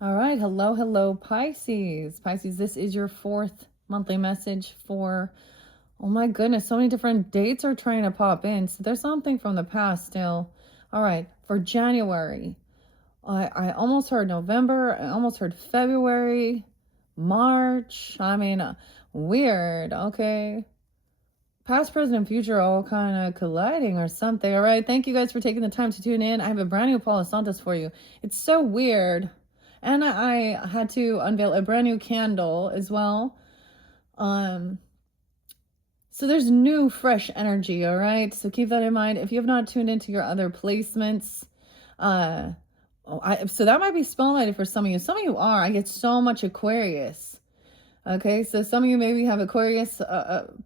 All right. Hello, hello, Pisces. Pisces, this is your fourth monthly message for, oh my goodness, so many different dates are trying to pop in. So there's something from the past still. All right. For January, I almost heard November. I almost heard February, March. Weird. Okay. Past, present, and future all kind of colliding or something. All right. Thank you guys for taking the time to tune in. I have a brand new Palo Santos for you. It's so weird. And I had to unveil a brand new candle as well. Um, so there's new, fresh energy. All right. So keep that in mind. If you have not tuned into your other placements, so that might be spotlighted for some of you. Some of you are. I get so much Aquarius. Okay, so some of you maybe have Aquarius,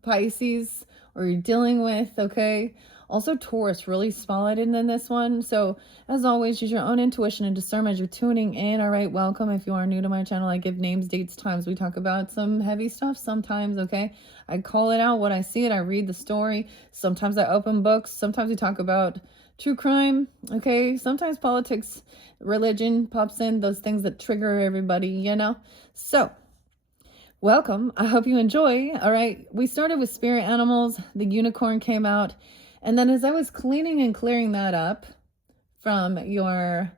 Pisces, or you're dealing with, okay? Also Taurus, really spotlighted in this one. So as always, use your own intuition and discernment as you're tuning in. All right, welcome. If you are new to my channel, I give names, dates, times. We talk about some heavy stuff sometimes, okay? I call it out when I see it. I read the story. Sometimes I open books. Sometimes we talk about true crime, okay? Sometimes politics, religion pops in, those things that trigger everybody. So welcome. I hope you enjoy. All right. We started with spirit animals. The unicorn came out. And then as I was cleaning and clearing that up from your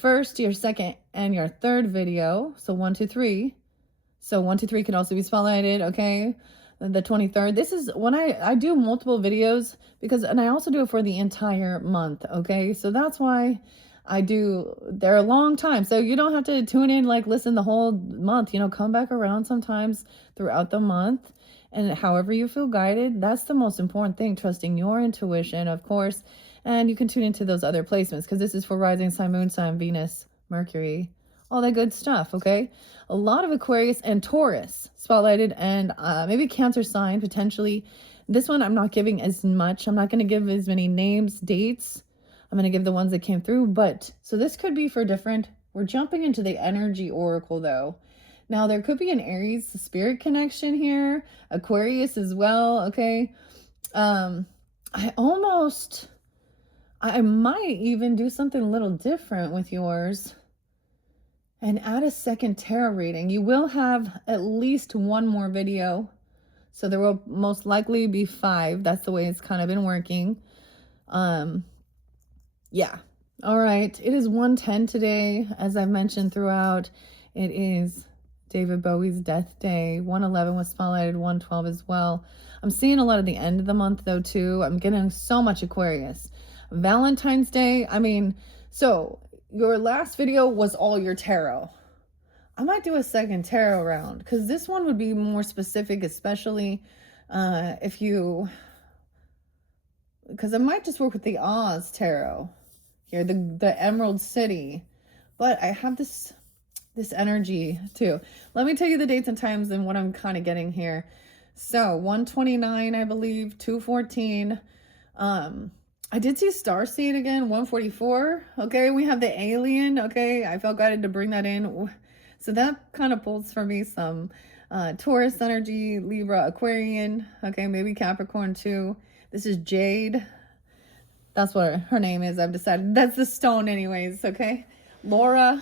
first, your second, and your third video. So 1, 2, 3. So 1, 2, 3 can also be spotlighted. Okay. The 23rd. This is when I do multiple videos and I also do it for the entire month. Okay. So that's why they're a long time. So you don't have to tune in, like listen the whole month, come back around sometimes throughout the month. And however you feel guided, that's the most important thing, trusting your intuition, of course. And you can tune into those other placements because this is for rising sign, moon sign, Venus, Mercury, all that good stuff, okay? A lot of Aquarius and Taurus spotlighted, and maybe Cancer sign potentially. This one I'm not giving as much. I'm not going to give as many names, dates. I'm going to give the ones that came through, but so this could be for different. We're jumping into the energy oracle though. Now there could be an Aries spirit connection here, Aquarius as well, okay? I might even do something a little different with yours and add a second tarot reading. You will have at least one more video. So there will most likely be 5. That's the way it's kind of been working. Yeah. All right. It is 1:10 today. As I've mentioned throughout, it is David Bowie's death day. 1:11 was spotlighted, 1:12 as well. I'm seeing a lot of the end of the month though too. I'm getting so much Aquarius. Valentine's Day. So your last video was all your tarot. I might do a second tarot round because this one would be more specific, especially because I might just work with the Oz tarot here, the Emerald City, but I have this energy too. Let me tell you the dates and times and what I'm kind of getting here. So 129, I believe, 214. I did see Starseed again, 144. Okay, we have the alien. Okay, I felt guided to bring that in. So that kind of pulls for me some Taurus energy, Libra, Aquarian. Okay, maybe Capricorn too. This is Jade. That's what her name is. I've decided that's the stone anyways. Okay, Laura.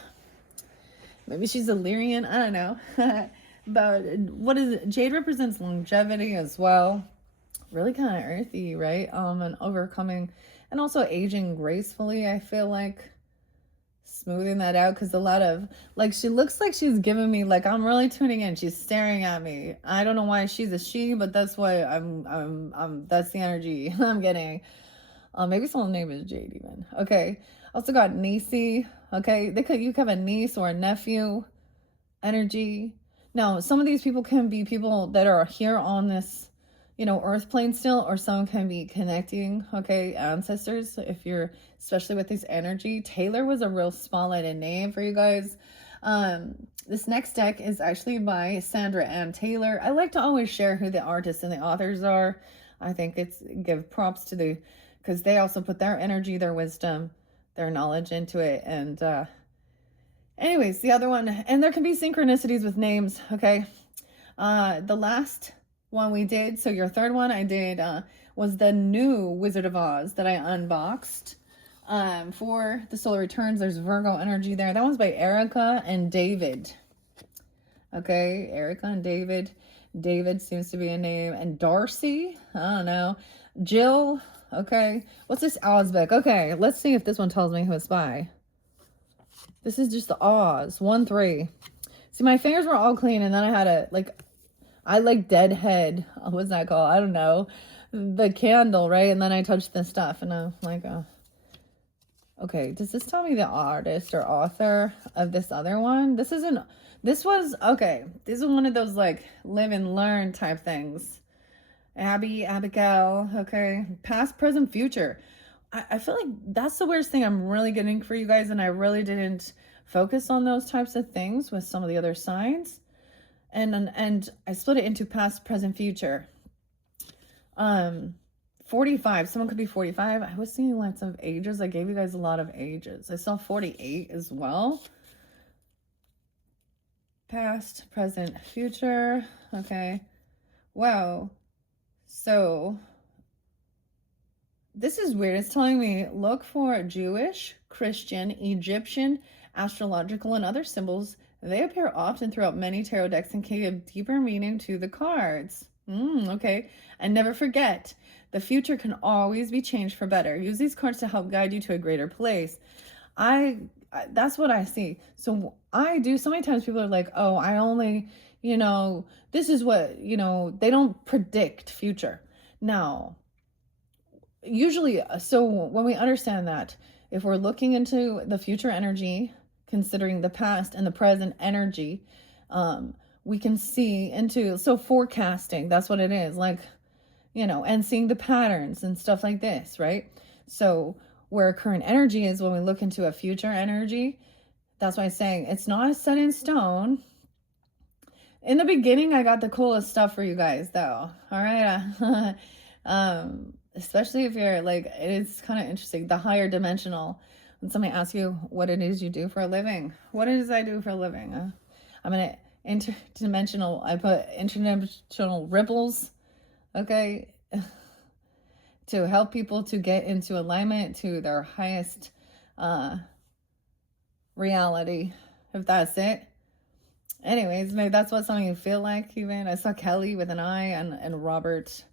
Maybe she's Illyrian. I don't know. But what is it? Jade represents longevity as well. Really kind of earthy, right? And overcoming and also aging gracefully. I feel like smoothing that out because a lot of she looks like she's giving me I'm really tuning in. She's staring at me. I don't know why she's a she, but that's why I'm that's the energy I'm getting. Maybe someone's name is Jade even. Okay. Also got niecey. Okay. You could have a niece or a nephew energy. Now, some of these people can be people that are here on this, earth plane still, or some can be connecting, okay, ancestors, if you're, especially with this energy. Taylor was a real spotlighted name for you guys. This next deck is actually by Sandra M. Taylor. I like to always share who the artists and the authors are. I think give props to because they also put their energy, their wisdom, their knowledge into it. And anyways, the other one, and there can be synchronicities with names, okay? The last one we did, so your third one I did was the new Wizard of Oz that I unboxed. For the solar returns, there's Virgo energy there. That one's by Erica and David. Okay, Erica and David. David seems to be a name. And Darcy, I don't know. Jill, okay. What's this Osbeck? Okay, let's see if this one tells me who it's by. This is just the Oz. 1-3. See, my fingers were all clean, and then I had a, deadhead. What's that called? I don't know. The candle, right? And then I touched this stuff, and I'm like, oh. Okay, does this tell me the artist or author of this other one? This is one of those like live and learn type things. Abigail, okay. Past, present, future. I feel like that's the weirdest thing I'm really getting for you guys, and I really didn't focus on those types of things with some of the other signs. And I split it into past, present, future. 45. Someone could be 45. I was seeing lots of ages. I gave you guys a lot of ages. I saw 48 as well. Past, present, future. Okay. Wow. So this is weird. It's telling me look for Jewish, Christian, Egyptian, astrological, and other symbols. They appear often throughout many tarot decks and can give deeper meaning to the cards. Okay. And never forget, the future can always be changed for better. Use these cards to help guide you to a greater place. That's what I see. So I do, so many times people are like, oh, I only, this is what, they don't predict future. Now, usually, so when we understand that, if we're looking into the future energy, considering the past and the present energy, we can see into, so forecasting, that's what it is, like, and seeing the patterns and stuff like this, right? So where current energy is, when we look into a future energy, that's why I'm saying it's not set in stone. In the beginning, I got the coolest stuff for you guys, though. All right. Especially if you're like, it's kind of interesting, the higher dimensional. When somebody asks you what it is you do for a living, what it is I do for a living, I'm an interdimensional. I put interdimensional ripples, okay, to help people to get into alignment to their highest reality, if that's it. Anyways, maybe that's what some of you feel like. Even I saw Kelly with an I and Robert.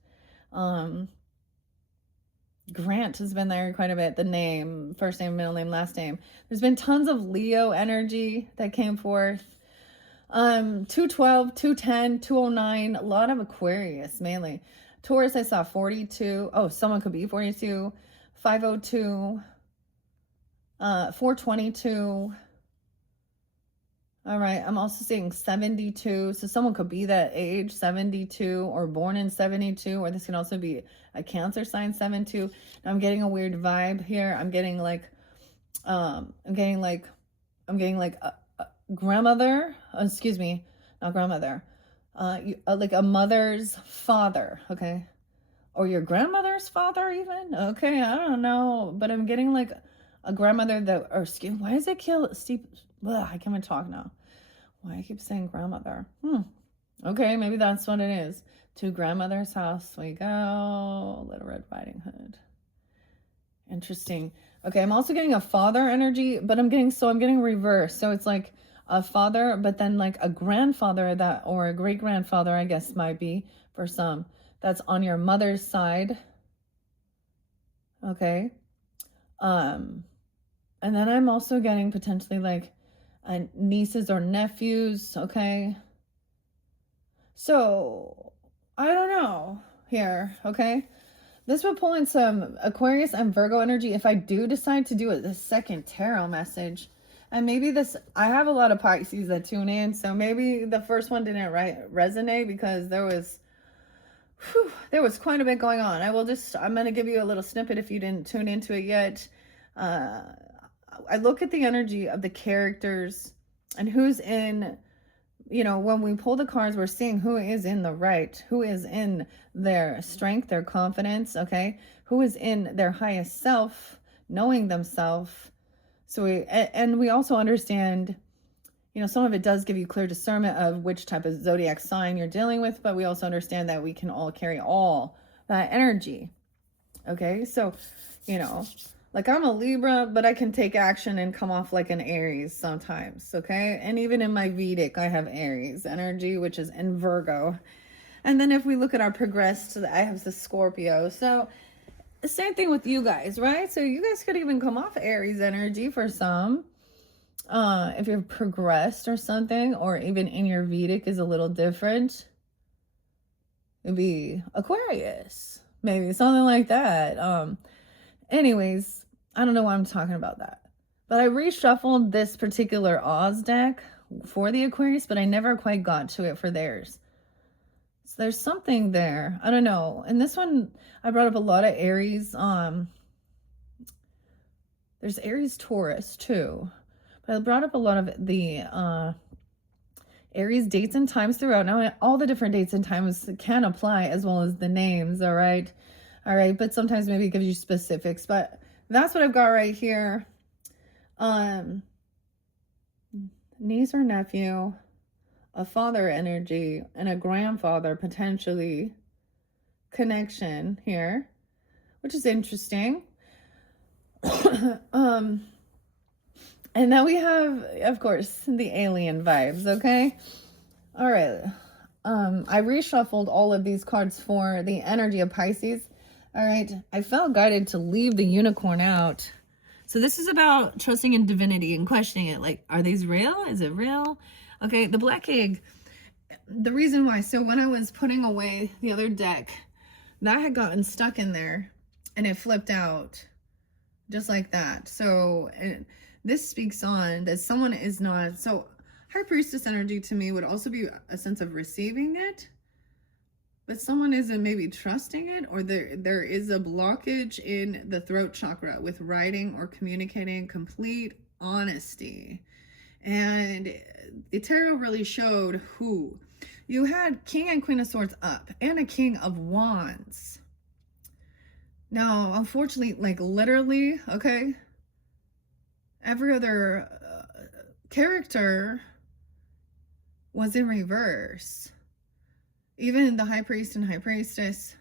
Grant has been there quite a bit. The name, first name, middle name, last name. There's been tons of Leo energy that came forth. 212, 210, 209, a lot of Aquarius mainly. Taurus, I saw 42. Oh, someone could be 42. 502. 422. All right, I'm also seeing 72. So someone could be that age, 72, or born in 72, or this can also be a Cancer sign, 72. Now I'm getting a weird vibe here. I'm getting like a grandmother, excuse me, not grandmother, like a mother's father, okay? Or your grandmother's father even? Okay, I don't know, but I'm getting like a grandmother that, or excuse, why is it steep? Ugh, I can't even talk now. Why I keep saying grandmother? Okay, maybe that's what it is. To grandmother's house we go. Little Red Riding Hood. Interesting. Okay, I'm also getting a father energy, but I'm getting reverse. So it's like a father, but then like a grandfather that, or a great grandfather, I guess might be for some, that's on your mother's side. Okay. And then I'm also getting potentially like nieces or nephews. Okay. So I don't know here. Okay. This would pull in some Aquarius and Virgo energy if I do decide to do the second tarot message. And maybe I have a lot of Pisces that tune in, so maybe the first one didn't resonate because there was quite a bit going on. I'm going to give you a little snippet if you didn't tune into it yet. I look at the energy of the characters and who's in, when we pull the cards, we're seeing who is in the right, who is in their strength, their confidence, okay? Who is in their highest self, knowing themselves. So we also understand, some of it does give you clear discernment of which type of zodiac sign you're dealing with, but we also understand that we can all carry all that energy. Okay, so, Like I'm a Libra, but I can take action and come off like an Aries sometimes, okay? And even in my Vedic, I have Aries energy, which is in Virgo. And then if we look at our progressed, I have the Scorpio. So the same thing with you guys, right? So you guys could even come off Aries energy for some. If you're progressed or something, or even in your Vedic is a little different. It'd be Aquarius, maybe something like that. Anyways, I don't know why I'm talking about that. But I reshuffled this particular Oz deck for the Aquarius, but I never quite got to it for theirs. So there's something there. I don't know. And this one, I brought up a lot of Aries. There's Aries Taurus too. But I brought up a lot of the Aries dates and times throughout. Now, all the different dates and times can apply as well as the names, all right? All right, but sometimes maybe it gives you specifics. But that's what I've got right here. Niece or nephew, a father energy, and a grandfather potentially connection here, which is interesting. And now we have, of course, the alien vibes, okay? All right. I reshuffled all of these cards for the energy of Pisces. All right. I felt guided to leave the unicorn out. So this is about trusting in divinity and questioning it. Like, are these real? Is it real? Okay. The black egg, the reason why. So when I was putting away the other deck, that had gotten stuck in there and it flipped out just like that. So this speaks on that someone is not. So High Priestess energy to me would also be a sense of receiving it, but someone isn't maybe trusting it, or there is a blockage in the throat chakra with writing or communicating complete honesty. And the tarot really showed who. You had King and Queen of Swords up and a King of Wands. Now, unfortunately, like literally, okay, every other character was in reverse. Even the High Priest and High Priestess.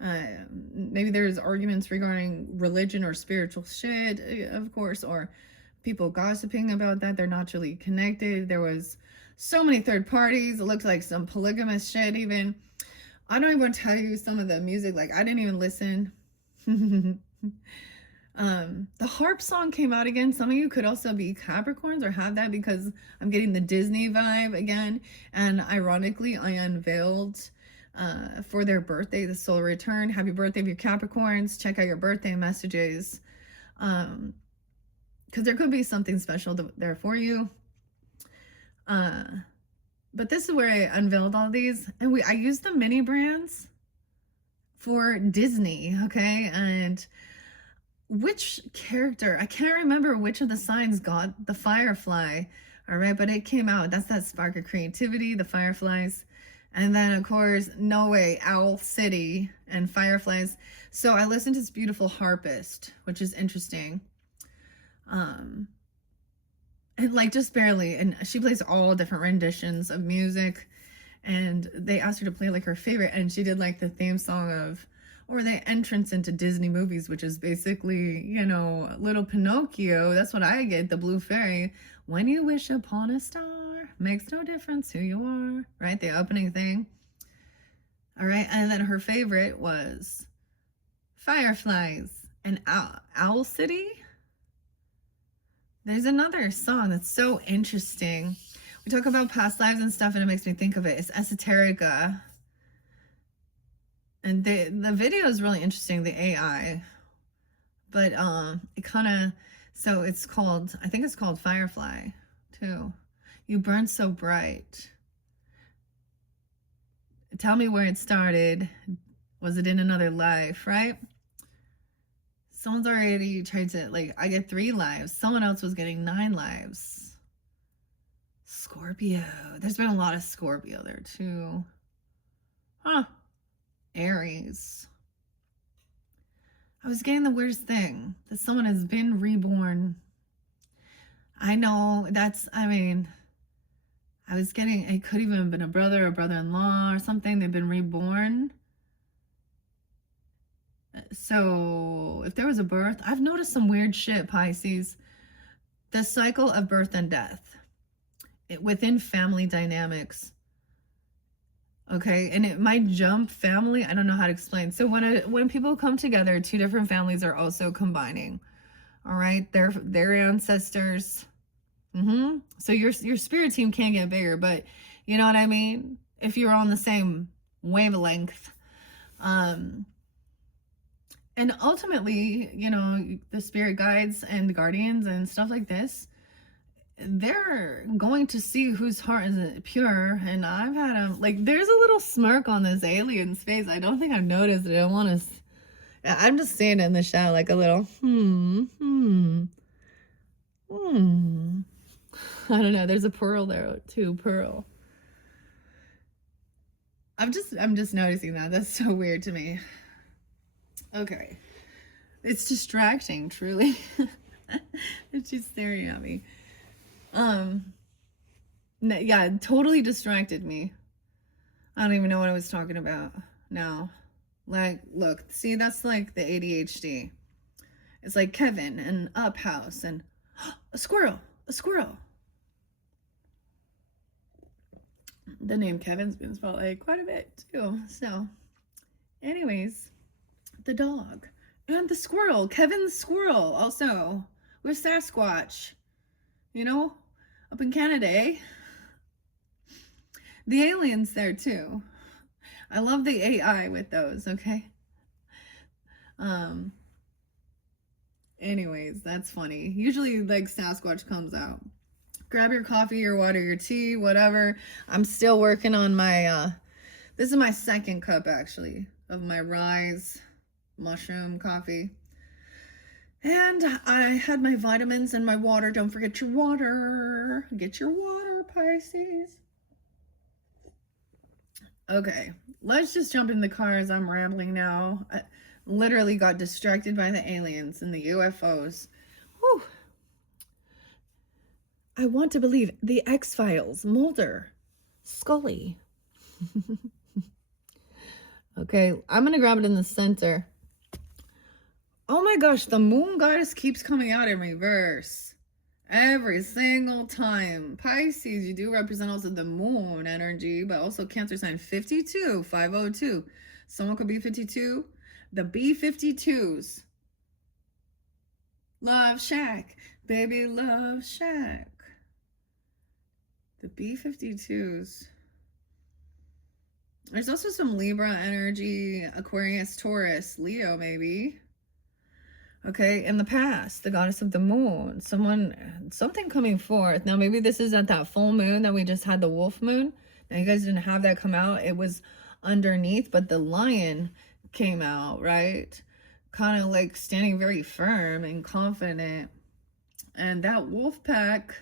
Maybe there's arguments regarding religion or spiritual shit, of course, or people gossiping about that. They're not really connected. There was so many third parties. It looked like some polygamous shit even. I don't even tell you some of the music. Like, I didn't even listen. The harp song came out again. Some of you could also be Capricorns or have that, because I'm getting the Disney vibe again. And ironically, I unveiled for their birthday the solar return. Happy birthday if you're Capricorns. Check out your birthday messages, because there could be something special there for you. But this is where I unveiled all these, and I used the mini brands for Disney, okay? And which character, I can't remember which of the signs got the firefly, all right? But it came out. That's that spark of creativity, the fireflies. And then, of course, no way, Owl City and fireflies. So I listened to this beautiful harpist, which is interesting. And like just barely, and she plays all different renditions of music, and they asked her to play like her favorite, and she did like the theme song of, or the entrance into Disney movies, which is basically, you know, little Pinocchio. That's what I get, the Blue Fairy. When you wish upon a star, makes no difference who you are, right? The opening thing. All right, and then her favorite was Fireflies and Owl City. There's another song that's so interesting. We talk about past lives and stuff, and it makes me think of it. It's Esoterica. And the video is really interesting, the AI. But it kind of, so it's called, I think it's called Firefly, too. You burn so bright. Tell me where it started. Was it in another life, right? Someone's already tried to, like, I get 3 lives. Someone else was getting 9 lives. Scorpio. There's been a lot of Scorpio there, too. Huh. Aries. I was getting the weirdest thing, that someone has been reborn. I know, that's, I mean, I was getting, it could even have been a brother or brother-in-law or something. They've been reborn. So if there was a birth, I've noticed some weird shit, Pisces. The cycle of birth and death within family dynamics. Okay, and it might jump family. I don't know how to explain. So when people come together, two different families are also combining. All right, their ancestors. So your spirit team can get bigger, but you know what I mean. If you're on the same wavelength, and ultimately, you know, the spirit guides and guardians and stuff like this, they're going to see whose heart is pure. And I've had there's a little smirk on this alien's face. I don't think I've noticed it. I want to. I'm just seeing it in the shadow, like a little I don't know. There's a pearl there too. Pearl. I'm just noticing that. That's so weird to me. Okay. It's distracting, truly. She's staring at me. Yeah, it totally distracted me. I don't even know what I was talking about now. Like, look, see, that's like the ADHD. It's like Kevin and Up House and a squirrel. The name Kevin's been spelled like quite a bit too. So, anyways, the dog and the squirrel, Kevin the squirrel, also with Sasquatch, you know, up in Canada, eh? The aliens there too. I love the AI with those, okay? Anyways, that's funny. Usually like Sasquatch comes out. Grab your coffee, your water, your tea, whatever. I'm still working on my this is my second cup actually of my Rise mushroom coffee. And I had my vitamins and my water. Don't forget your water. Get your water, Pisces. Okay, let's just jump in the car as I'm rambling now. I literally got distracted by the aliens and the UFOs. Whew. I want to believe the X-Files, Mulder, Scully. Okay, I'm going to grab it in the center. Oh my gosh, the moon goddess keeps coming out in reverse. Every single time. Pisces, you do represent also the moon energy, but also Cancer sign 52, 502. Someone could be 52. The B-52s. Love Shack. Baby Love Shack. The B-52s. There's also some Libra energy, Aquarius, Taurus, Leo maybe. Okay, in the past, the goddess of the moon, something coming forth. Now, maybe this is at that full moon that we just had, the wolf moon. Now, you guys didn't have that come out. It was underneath, but the lion came out, right? Kind of like standing very firm and confident. And that wolf pack,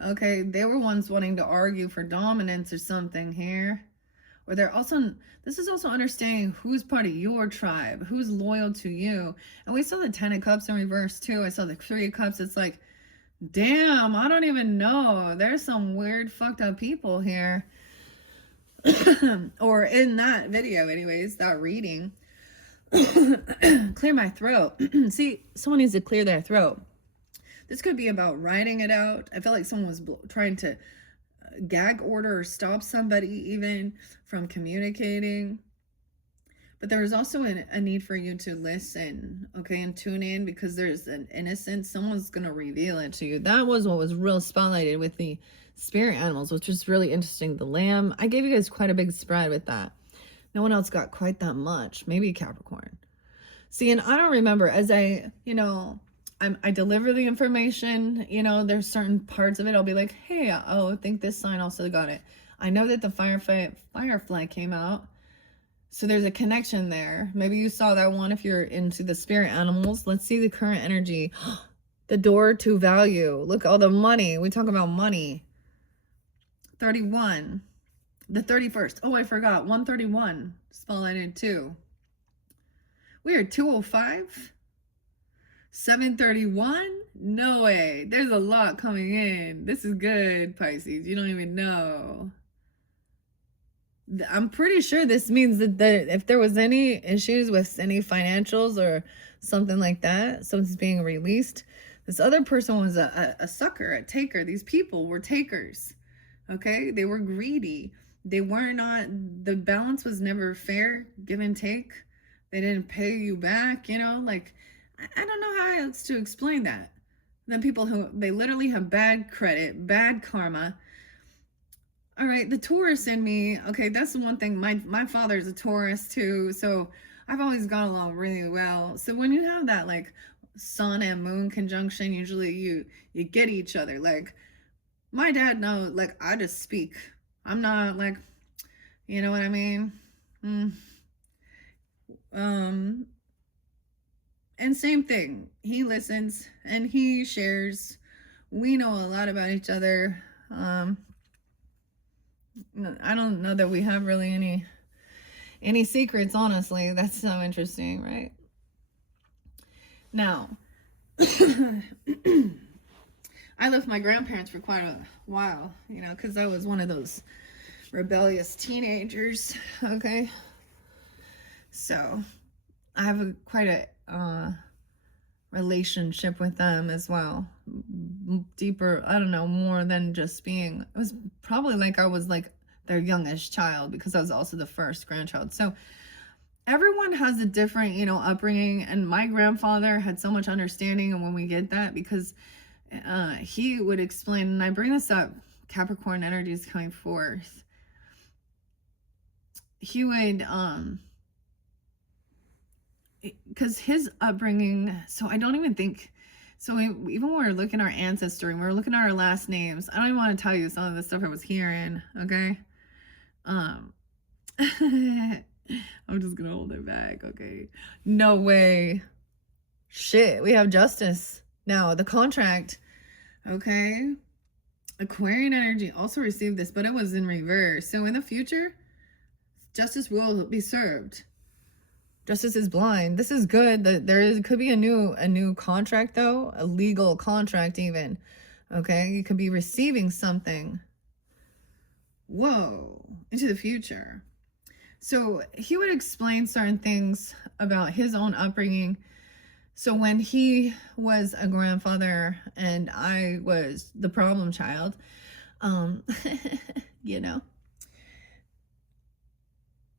okay, they were ones wanting to argue for dominance or something here. Or they're also, this is also understanding who's part of your tribe, who's loyal to you. And we saw the 10 of Cups in reverse too. I saw the 3 of Cups. It's like, damn, I don't even know. There's some weird fucked up people here. Or in that video anyways, that reading. Clear my throat. See, someone needs to clear their throat. This could be about writing it out. I felt like someone was trying to gag order or stop somebody even from communicating. But there is also a need for you to listen, okay, and tune in, because there's an innocence. Someone's going to reveal it to you. That was what was real spotlighted with the spirit animals, which was really interesting. The lamb, I gave you guys quite a big spread with that. No one else got quite that much. Maybe Capricorn. See, and I don't remember, as I deliver the information, there's certain parts of it I'll be like, hey, I think this sign also got it. I know that the firefly came out. So there's a connection there. Maybe you saw that one if you're into the spirit animals. Let's see the current energy. The door to value. Look, all the money. We talk about money. 31. The 31st. Oh, I forgot. 131. Spotlighted too. We are 205. 731? No way. There's a lot coming in. This is good, Pisces. You don't even know. I'm pretty sure this means that if there was any issues with any financials or something like that, something's being released. This other person was a sucker, a taker. These people were takers. Okay, they were greedy. They were not. The balance was never fair, give and take. They didn't pay you back. Like I don't know how else to explain that. Then people who they literally have bad credit, bad karma. All right, the Taurus in me. Okay, that's the one thing. My father's a Taurus too, so I've always got along really well. So when you have that like sun and moon conjunction, usually you get each other. Like my dad knows, like I just speak. I'm not like, you know what I mean? And same thing. He listens and he shares. We know a lot about each other. I don't know that we have really any secrets, honestly. That's so interesting, right? Now, I left my grandparents for quite a while, because I was one of those rebellious teenagers, okay? So, I have quite a relationship with them as well. Deeper, I don't know, more than just being, it was probably like I was like their youngest child, because I was also the first grandchild. So everyone has a different, upbringing, and my grandfather had so much understanding. And when we get that, because he would explain, and I bring this up, Capricorn energy is coming forth. He would because his upbringing, so I don't even think, so even when we're looking at our ancestry, we're looking at our last names, I don't even want to tell you some of the stuff I was hearing, okay? I'm just gonna hold it back, okay? No way. Shit, we have justice. Now, the contract, okay? Aquarian energy also received this, but it was in reverse. So in the future, justice will be served. Justice is blind. This is good. Could be a new contract, though, a legal contract even. Okay, you could be receiving something. Whoa, into the future. So he would explain certain things about his own upbringing. So when he was a grandfather and I was the problem child,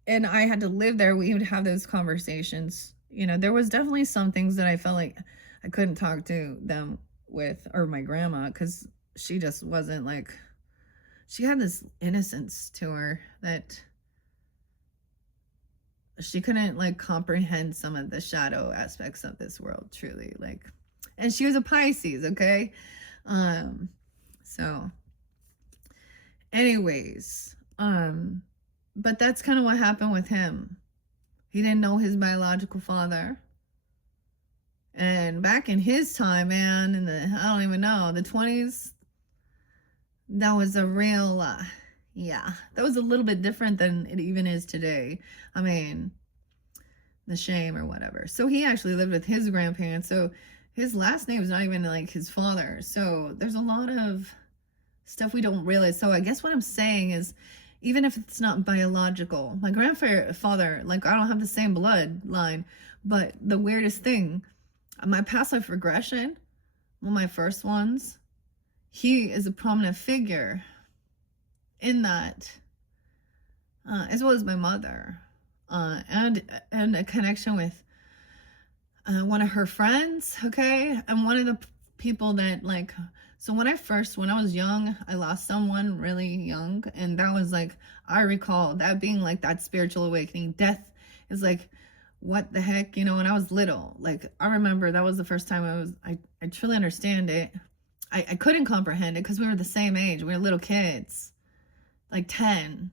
and I had to live there, we would have those conversations. There was definitely some things that I felt like I couldn't talk to them with, or my grandma, because she just wasn't like, she had this innocence to her that she couldn't like comprehend some of the shadow aspects of this world, truly. Like, and she was a Pisces, okay? So anyways, but that's kind of what happened with him. He didn't know his biological father. And back in his time, man, I don't even know, the 20s, that was a real, that was a little bit different than it even is today. I mean, the shame or whatever. So he actually lived with his grandparents. So his last name is not even like his father. So there's a lot of stuff we don't realize. So I guess what I'm saying is, even if it's not biological, my grandfather, like I don't have the same bloodline, but the weirdest thing, my past life regression, one of my first ones, he is a prominent figure in that, as well as my mother, and a connection with one of her friends, okay? And one of the people that like, so when I was young, I lost someone really young, and that was like, I recall that being like that spiritual awakening. Death is like, what the heck, when I was little, like I remember that was the first time I truly understand it. I couldn't comprehend it because we were the same age. We were little kids, like 10,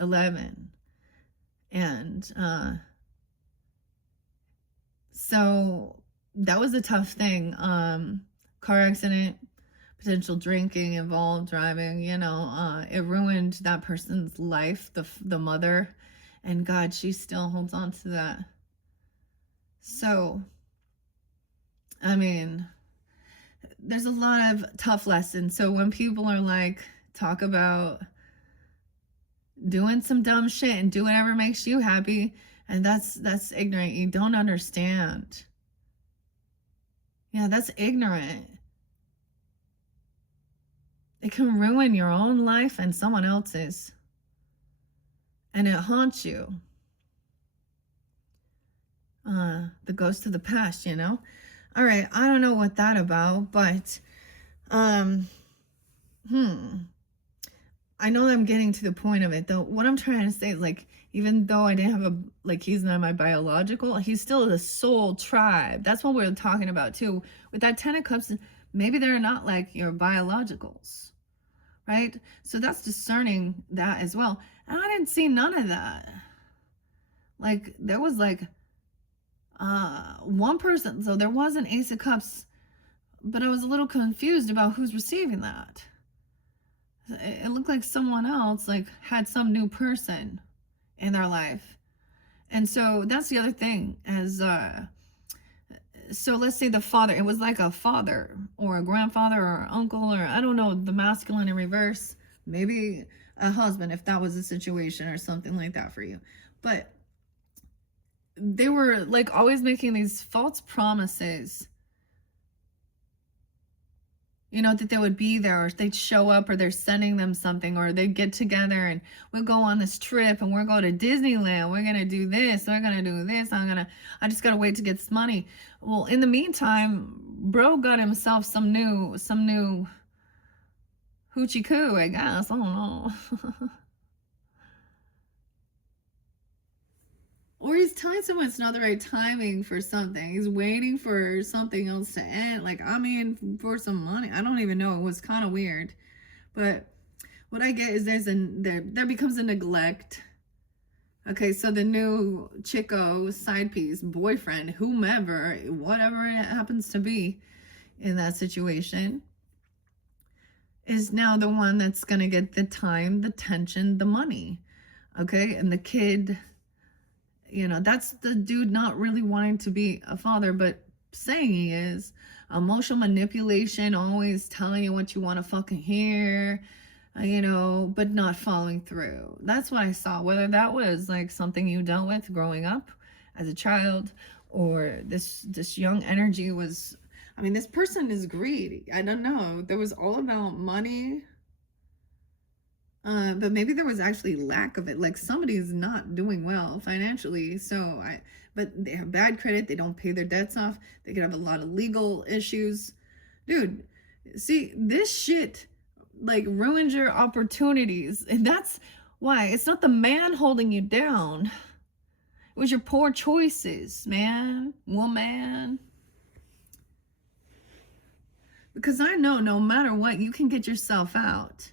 11. And so that was a tough thing. Car accident, potential drinking involved, driving, it ruined that person's life, the mother, and God, she still holds on to that. So, I mean, there's a lot of tough lessons. So when people are like, talk about doing some dumb shit and do whatever makes you happy. And that's ignorant. You don't understand. Yeah, that's ignorant. It can ruin your own life and someone else's. And it haunts you. The ghost of the past, you know? All right, I don't know what that about, but I know that I'm getting to the point of it, though. What I'm trying to say is, like, even though I didn't have a, like, he's not my biological, he's still the soul tribe. That's what we're talking about, too. With that 10 of Cups, maybe they're not, like, your biologicals, right? So that's discerning that as well. And I didn't see none of that. Like, there was, like, one person, so there was an Ace of Cups, but I was a little confused about who's receiving that. It looked like someone else, like, had some new person in their life. And so that's the other thing, as so let's say the father, it was like a father or a grandfather or uncle, or I don't know, the masculine in reverse, maybe a husband if that was a situation or something like that for you. But they were, like, always making these false promises, you know, that they would be there, or they'd show up, or they're sending them something, or they'd get together and we'll go on this trip and we're going to Disneyland. We're going to do this. We're going to do this. I just got to wait to get this money. Well, in the meantime, bro got himself some new hoochie coo, I guess. I don't know. Or he's telling someone it's not the right timing for something. He's waiting for something else to end. Like, I mean, for some money. I don't even know. It was kind of weird. But what I get is there becomes a neglect. Okay, so the new chico, side piece, boyfriend, whomever, whatever it happens to be in that situation, is now the one that's going to get the time, the attention, the money. Okay, and the kid, you know, that's the dude not really wanting to be a father, but saying he is. Emotional manipulation, always telling you what you want to fucking hear, you know, but not following through. That's what I saw. Whether that was, like, something you dealt with growing up as a child, or this young energy was, I mean, this person is greedy. I don't know. There was all about money. But maybe there was actually lack of it. Like, somebody's not doing well financially. But they have bad credit. They don't pay their debts off. They could have a lot of legal issues. Dude, see, this shit, like, ruins your opportunities. And that's why it's not the man holding you down. It was your poor choices, man, woman. Because I know no matter what, you can get yourself out.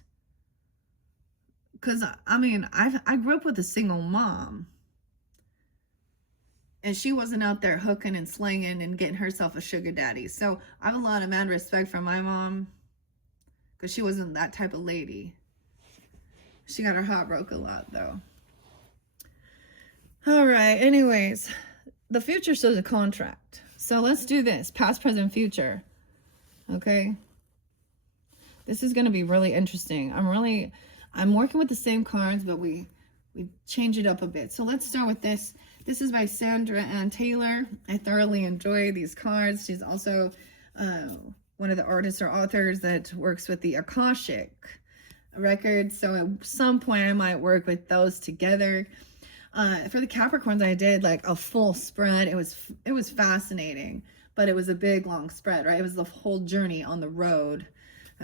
Because, I mean, I grew up with a single mom. And she wasn't out there hooking and slinging and getting herself a sugar daddy. So I have a lot of mad respect for my mom. Because she wasn't that type of lady. She got her heart broke a lot, though. All right, anyways. The future shows a contract. So let's do this. Past, present, future. Okay? This is going to be really interesting. I'm working with the same cards, but we change it up a bit. So let's start with this. This is by Sandra Ann Taylor. I thoroughly enjoy these cards. She's also one of the artists or authors that works with the Akashic records. So at some point I might work with those together. For the Capricorns, I did like a full spread. It was fascinating, but it was a big, long spread, right? It was the whole journey on the road.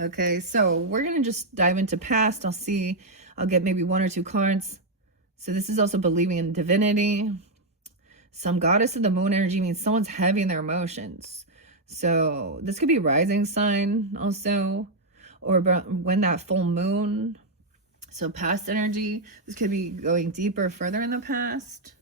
Okay, so we're going to just dive into past. I'll get maybe one or two cards. So this is also believing in divinity. Some goddess of the moon energy means someone's heavy in their emotions. So this could be rising sign also, or when that full moon. So past energy, this could be going deeper, further in the past.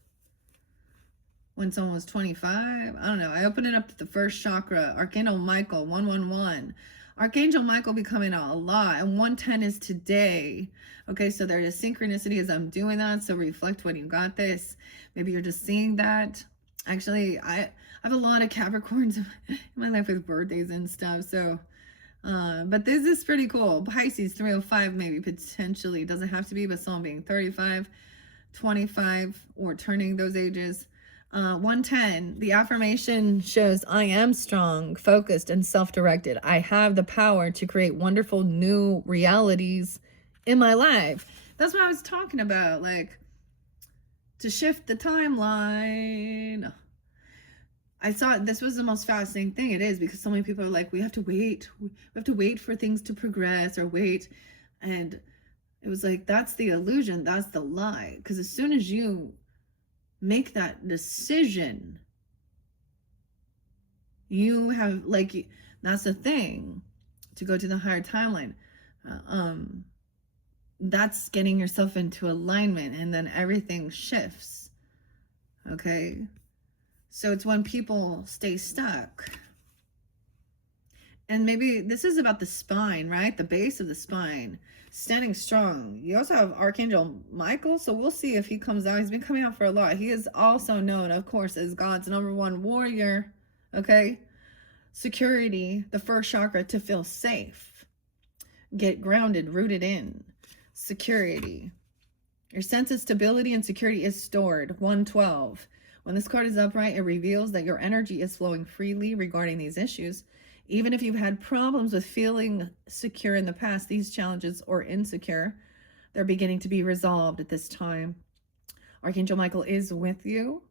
When someone was 25, I don't know. I opened it up to the first chakra, Archangel Michael, 111. Archangel Michael becoming a lot, and 110 is today. Okay, so there's a synchronicity as I'm doing that, so reflect when you got this. Maybe you're just seeing that. Actually, I have a lot of Capricorns in my life with birthdays and stuff, so But this is pretty cool. Pisces 305 maybe potentially, doesn't have to be, but someone being 35, 25, or turning those ages. 110, the affirmation shows I am strong, focused, and self-directed. I have the power to create wonderful new realities in my life. That's what I was talking about, like to shift the timeline. I thought this was the most fascinating thing. It is, because so many people are like, we have to wait. We have to wait for things to progress or wait. And it was like, that's the illusion. That's the lie. Because as soon as you make that decision, you have, like, that's the thing, to go to the higher timeline. That's getting yourself into alignment, and then everything shifts. Okay? So it's when people stay stuck. And maybe this is about the spine, right? The base of the spine. Standing strong. You also have Archangel Michael. So we'll see if he comes out. He's been coming out for a lot. He is also known, of course, as God's #1 warrior. Okay? Security, the first chakra, to feel safe. Get grounded, rooted in. Security. Your sense of stability and security is stored. 112. When this card is upright, it reveals that your energy is flowing freely regarding these issues. Even if you've had problems with feeling secure in the past, these challenges, or insecure, they're beginning to be resolved at this time. Archangel Michael is with you,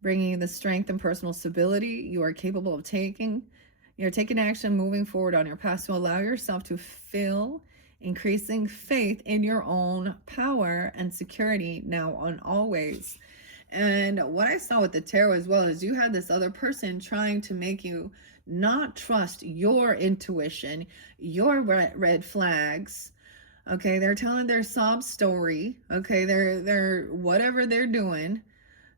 bringing you the strength and personal stability you are capable of taking. You're taking action, moving forward on your path to allow yourself to feel increasing faith in your own power and security now and always. And what I saw with the tarot as well is you had this other person trying to make you not trust your intuition, your red flags. Okay, they're telling their sob story. Okay, they're whatever they're doing,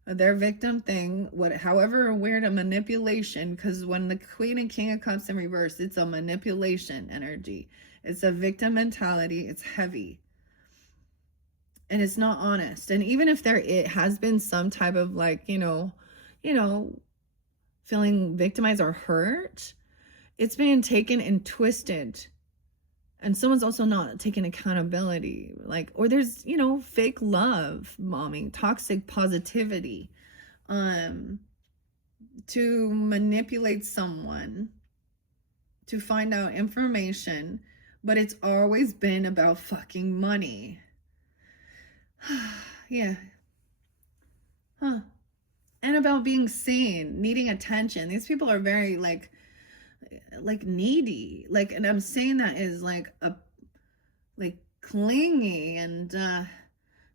their victim thing, however weird, a manipulation. Because when the Queen and King of Cups in reverse, it's a manipulation energy. It's a victim mentality. It's heavy. And it's not honest. And even if it has been some type of, like, feeling victimized or hurt, it's being taken and twisted. And someone's also not taking accountability. Like, or there's, fake love bombing, toxic positivity, to manipulate someone to find out information, but it's always been about fucking money. Yeah. Huh. And about being seen, needing attention. These people are very like needy. Like, and I'm saying that is like clingy, and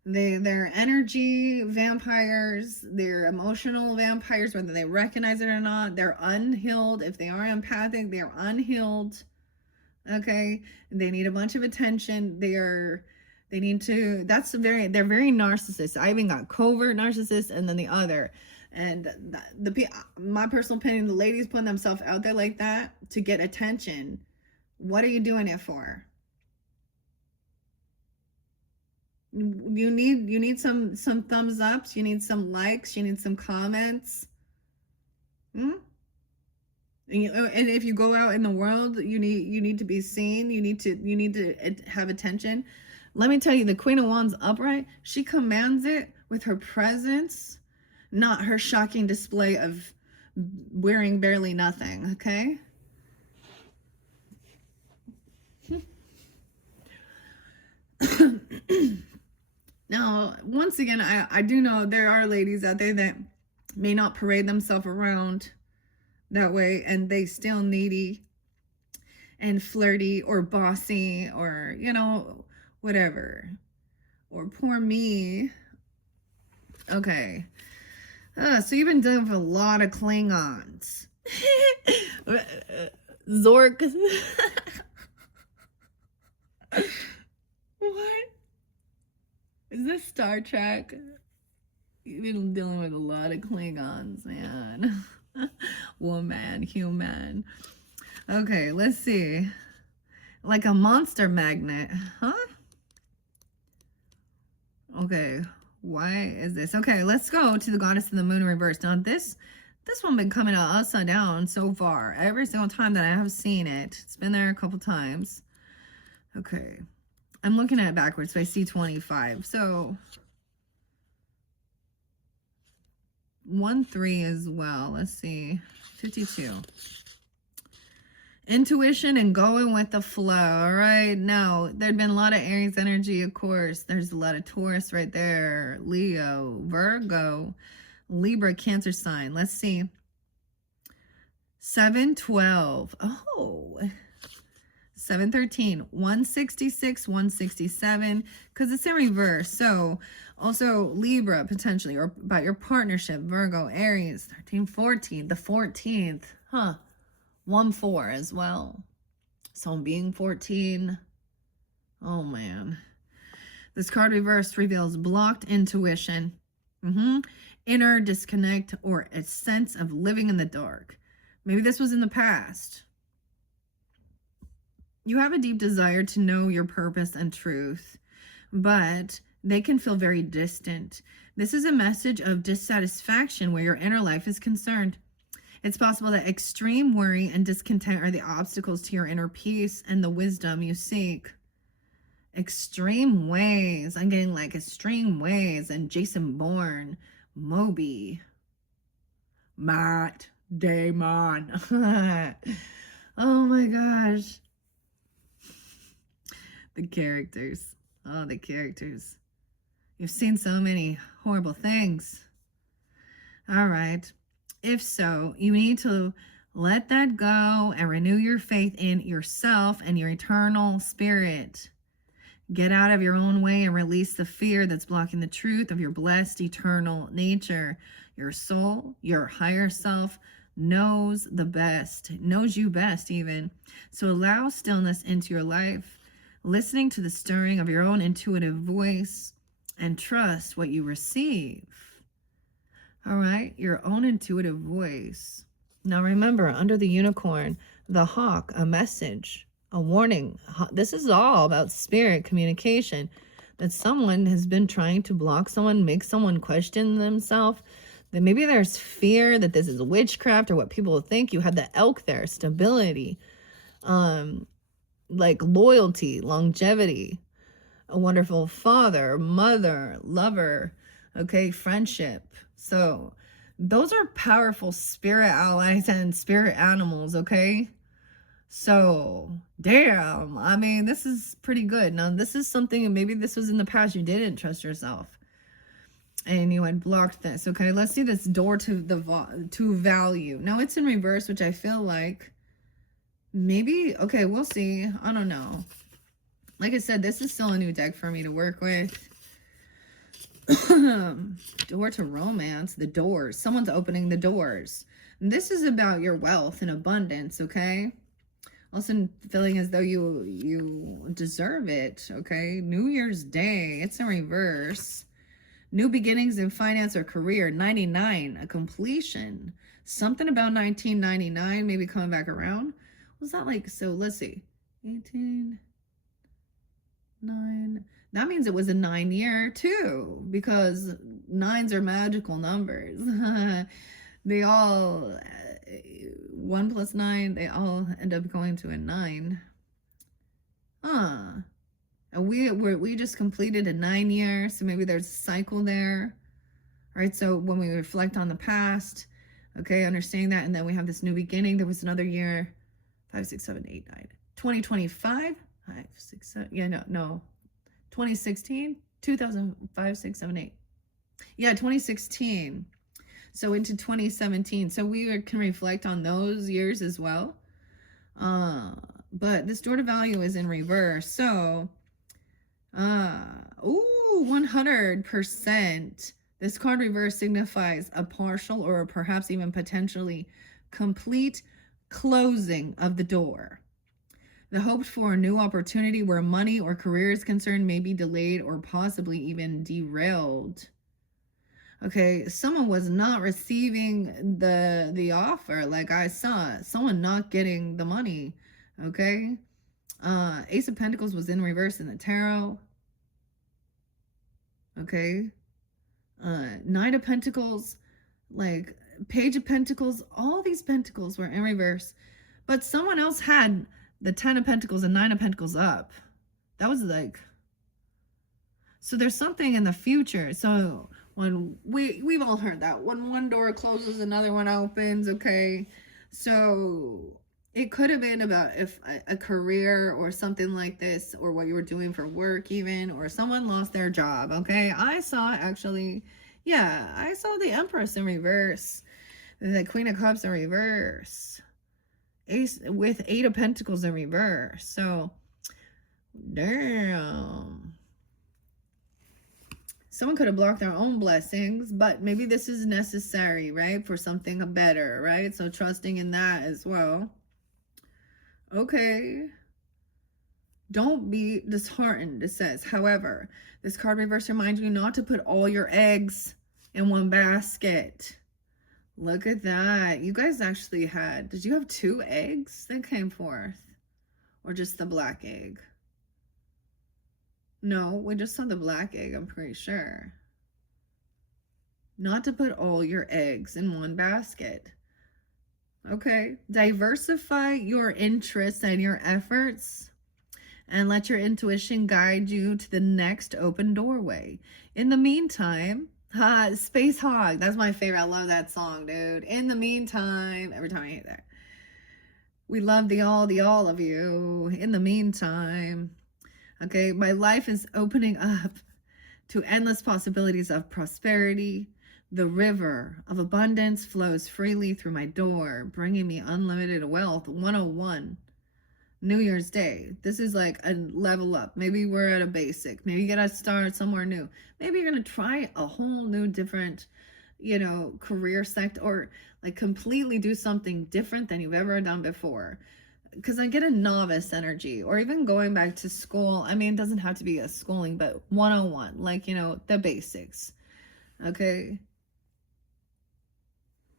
they're energy vampires, they're emotional vampires, whether they recognize it or not. They're unhealed. If they are empathic, they're unhealed. Okay? They need a bunch of attention. they're very narcissist. I even got covert narcissist and then the other. And my personal opinion, the ladies putting themselves out there like that to get attention, what are you doing it for? You need some thumbs ups, you need some likes, you need some comments. And if you go out in the world, you need to be seen, you need to have attention. Let me tell you, the Queen of Wands upright, she commands it with her presence, not her shocking display of wearing barely nothing, okay? Now, once again, I do know there are ladies out there that may not parade themselves around that way, and they still needy and flirty or bossy or, whatever. Or poor me. Okay. So you've been dealing with a lot of Klingons. Zork. What? Is this Star Trek? You've been dealing with a lot of Klingons, man. Woman, human. Okay, let's see. Like a monster magnet, huh? Okay, why is this? Okay, let's go to the Goddess of the Moon in reverse. Now, this This one been coming out upside down so far. Every single time that I have seen it. It's been there a couple times. Okay. I'm looking at it backwards, so I see 25. So 1, 3 as well. Let's see. 52. Intuition and going with the flow. All right. Now, there'd been a lot of Aries energy, of course. There's a lot of Taurus right there. Leo, Virgo, Libra, Cancer sign. Let's see. 7, 12. Oh. 7, 13. 166, 167. Because it's in reverse. So, also Libra, potentially. Or about your partnership. Virgo, Aries. 13, 14. The 14th. Huh. 1, 4 as well. So being 14. Oh man. This card reversed reveals blocked intuition, inner disconnect, or a sense of living in the dark. Maybe this was in the past. You have a deep desire to know your purpose and truth, but they can feel very distant. This is a message of dissatisfaction where your inner life is concerned. It's possible that extreme worry and discontent are the obstacles to your inner peace and the wisdom you seek. Extreme ways. I'm getting like extreme ways and Jason Bourne, Moby, Matt Damon. Oh my gosh. The characters. Oh, the characters. You've seen so many horrible things. All right. If so, you need to let that go and renew your faith in yourself and your eternal spirit. Get out of your own way and release the fear that's blocking the truth of your blessed eternal nature. Your soul, your higher self, knows the best, knows you best even. So allow stillness into your life, listening to the stirring of your own intuitive voice, and trust what you receive. All right, your own intuitive voice. Now remember, under the unicorn, the hawk, a message, a warning. This is all about spirit communication, that someone has been trying to block someone, make someone question themselves, that maybe there's fear that this is witchcraft or what people will think. You have the elk there, stability, like loyalty, longevity, a wonderful father, mother, lover, okay, friendship. So those are powerful spirit allies and spirit animals, okay? So, damn, I mean, this is pretty good. Now, this is something, maybe this was in the past, you didn't trust yourself and you had blocked this, okay? Let's see this door to value. Now, it's in reverse, which I feel like maybe, okay, we'll see. I don't know. Like I said, this is still a new deck for me to work with. Door to romance, the doors. Someone's opening the doors. This is about your wealth and abundance, okay? Also feeling as though you deserve it, okay? New Year's Day, it's in reverse. New beginnings in finance or career, 99, a completion. Something about 1999, maybe coming back around. Was that like, so let's see, 18, 9. That means it was a 9-year too, because 9s are magical numbers. They all, 1 plus 9, they all end up going to a 9. And we just completed a 9-year, so maybe there's a cycle there. All right, so when we reflect on the past, okay, understanding that, and then we have this new beginning. There was another year, 5, 6, 7, 8, 9. 2025, 5, 6, 7, yeah, no. 2016, 2005, 6, 7, 8. Yeah, 2016. So into 2017. So we can reflect on those years as well. But this door to value is in reverse. So, 100%. This card reverse signifies a partial or perhaps even potentially complete closing of the door. The hoped for new opportunity where money or career is concerned may be delayed or possibly even derailed. Okay, someone was not receiving the offer. Like I saw someone not getting the money. Okay, Ace of Pentacles was in reverse in the tarot. Okay, 9 of Pentacles, like Page of Pentacles, all these pentacles were in reverse, but someone else had the 10 of Pentacles and 9 of Pentacles up. That was like, so there's something in the future. So when we've all heard that when one door closes, another one opens. Okay, so it could have been about if a career or something like this, or what you were doing for work even, or someone lost their job. Okay, I saw actually, yeah, I saw the Empress in reverse, the Queen of Cups in reverse, Ace with 8 of Pentacles in reverse. So damn, someone could have blocked their own blessings, but maybe this is necessary, right, for something better, right? So trusting in that as well. Okay, don't be disheartened, it says. However, this card reverse reminds you not to put all your eggs in one basket. Look at that. You guys actually had, did you have 2 eggs that came forth, or just the black egg? No, we just saw the black egg, I'm pretty sure. Not to put all your eggs in one basket. Okay, diversify your interests and your efforts, and let your intuition guide you to the next open doorway. In the meantime, Space Hog, that's my favorite. I love that song, dude. In the meantime, every time I hear that, we love the all of you. In the meantime, okay, my life is opening up to endless possibilities of prosperity. The river of abundance flows freely through my door, bringing me unlimited wealth. 101, New Year's Day. This is like a level up. Maybe we're at a basic. Maybe you gotta start somewhere new. Maybe you're gonna try a whole new different, career sector, or like completely do something different than you've ever done before. Because I get a novice energy, or even going back to school. I mean, it doesn't have to be a schooling, but 101, like, the basics. Okay.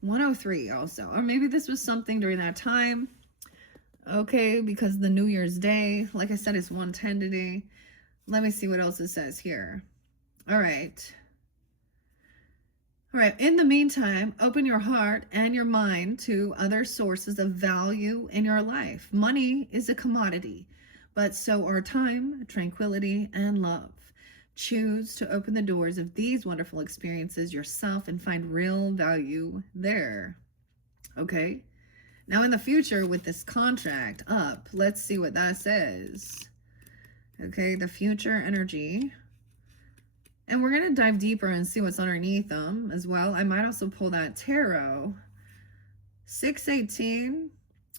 103 also, or maybe this was something during that time. Okay, because the New Year's Day, like I said, it's 110 today. Let me see what else it says here. All right. In the meantime, open your heart and your mind to other sources of value in your life. Money is a commodity, but so are time, tranquility, and love. Choose to open the doors of these wonderful experiences yourself and find real value there. Okay. Now in the future with this contract up, let's see what that says. Okay, the future energy. And we're going to dive deeper and see what's underneath them as well. I might also pull that tarot. 618,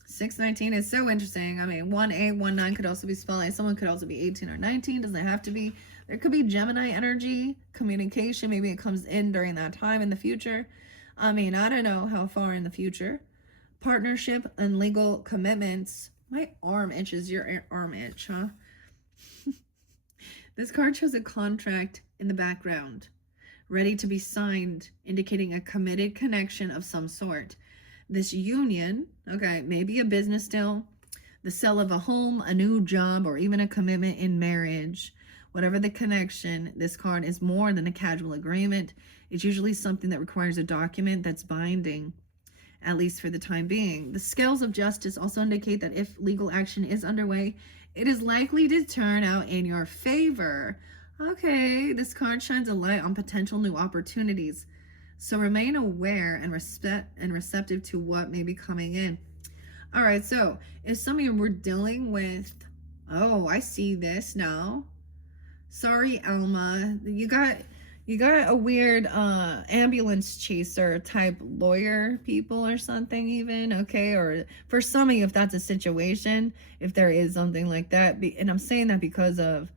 619 is so interesting. I mean, 1819 could also be spelled like someone could also be 18 or 19. Doesn't have to be. There could be Gemini energy, communication. Maybe it comes in during that time in the future. I mean, I don't know how far in the future. Partnership and legal commitments. My arm itches. Your arm itch, huh? This card shows a contract in the background, ready to be signed, indicating a committed connection of some sort. This union, okay, maybe a business deal, the sale of a home, a new job, or even a commitment in marriage. Whatever the connection, this card is more than a casual agreement. It's usually something that requires a document that's binding, at least for the time being. The scales of justice also indicate that if legal action is underway, it is likely to turn out in your favor. Okay, this card shines a light on potential new opportunities. So remain aware and receptive to what may be coming in. All right, so if some of you were dealing with, oh, I see this now. Sorry, Alma, you got a weird ambulance chaser type lawyer people or something even, okay? Or for some of you, if that's a situation, if there is something like that, and I'm saying that because of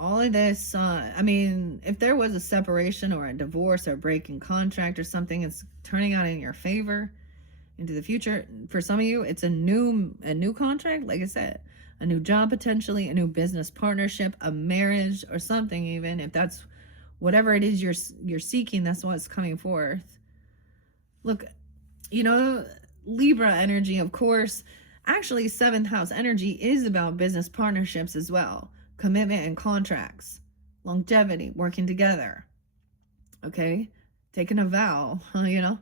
all of this, I mean, if there was a separation or a divorce or a break in contract or something, it's turning out in your favor into the future. For some of you, it's a new contract, like I said, a new job potentially, a new business partnership, a marriage or something even, if that's whatever it is you're seeking, that's what's coming forth. Look, Libra energy, of course, actually 7th house energy is about business partnerships as well. Commitment and contracts, longevity, working together. Okay? taking a vow, you know,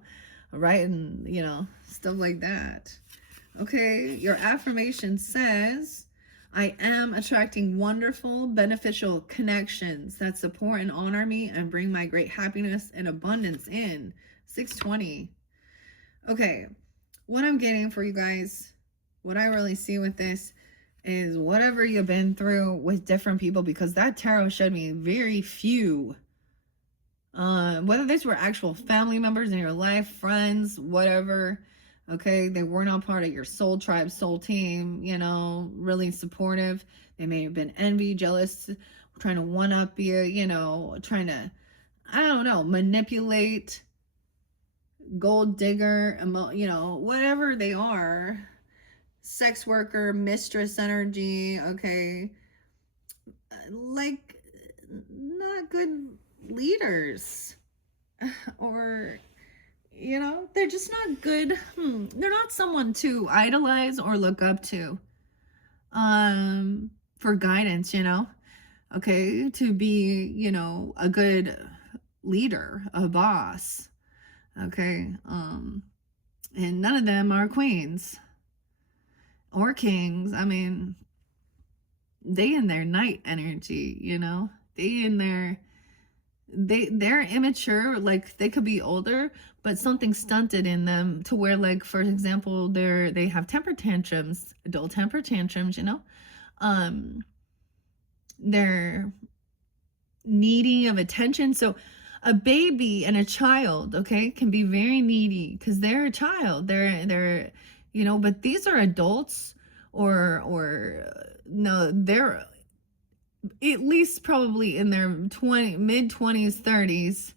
writing, you know, stuff like that. Okay, your affirmation says, I am attracting wonderful, beneficial connections that support and honor me and bring my great happiness and abundance in. 620. Okay, what I'm getting for you guys, what I really see with this is whatever you've been through with different people, because that tarot showed me very few, whether these were actual family members in your life, friends, whatever. Okay, they were not part of your soul tribe, soul team, you know, really supportive. They may have been envy, jealous, trying to one up you, you know, trying to, I don't know, manipulate, gold digger, you know, whatever they are, sex worker, mistress energy, okay, like not good leaders, or, you know, they're just not good. They're not someone to idolize or look up to, for guidance, you know, okay, to be, you know, a good leader, a boss, okay, and none of them are queens or kings. I mean, they in their night energy, you know, they in their, they're immature, like they could be older, but something stunted in them to where, like, for example, they have temper tantrums, adult temper tantrums, you know, they're needy of attention. So a baby and a child, okay, can be very needy because they're a child, they're, you know, but these are adults, or no, they're at least probably in their mid 20s, 30s.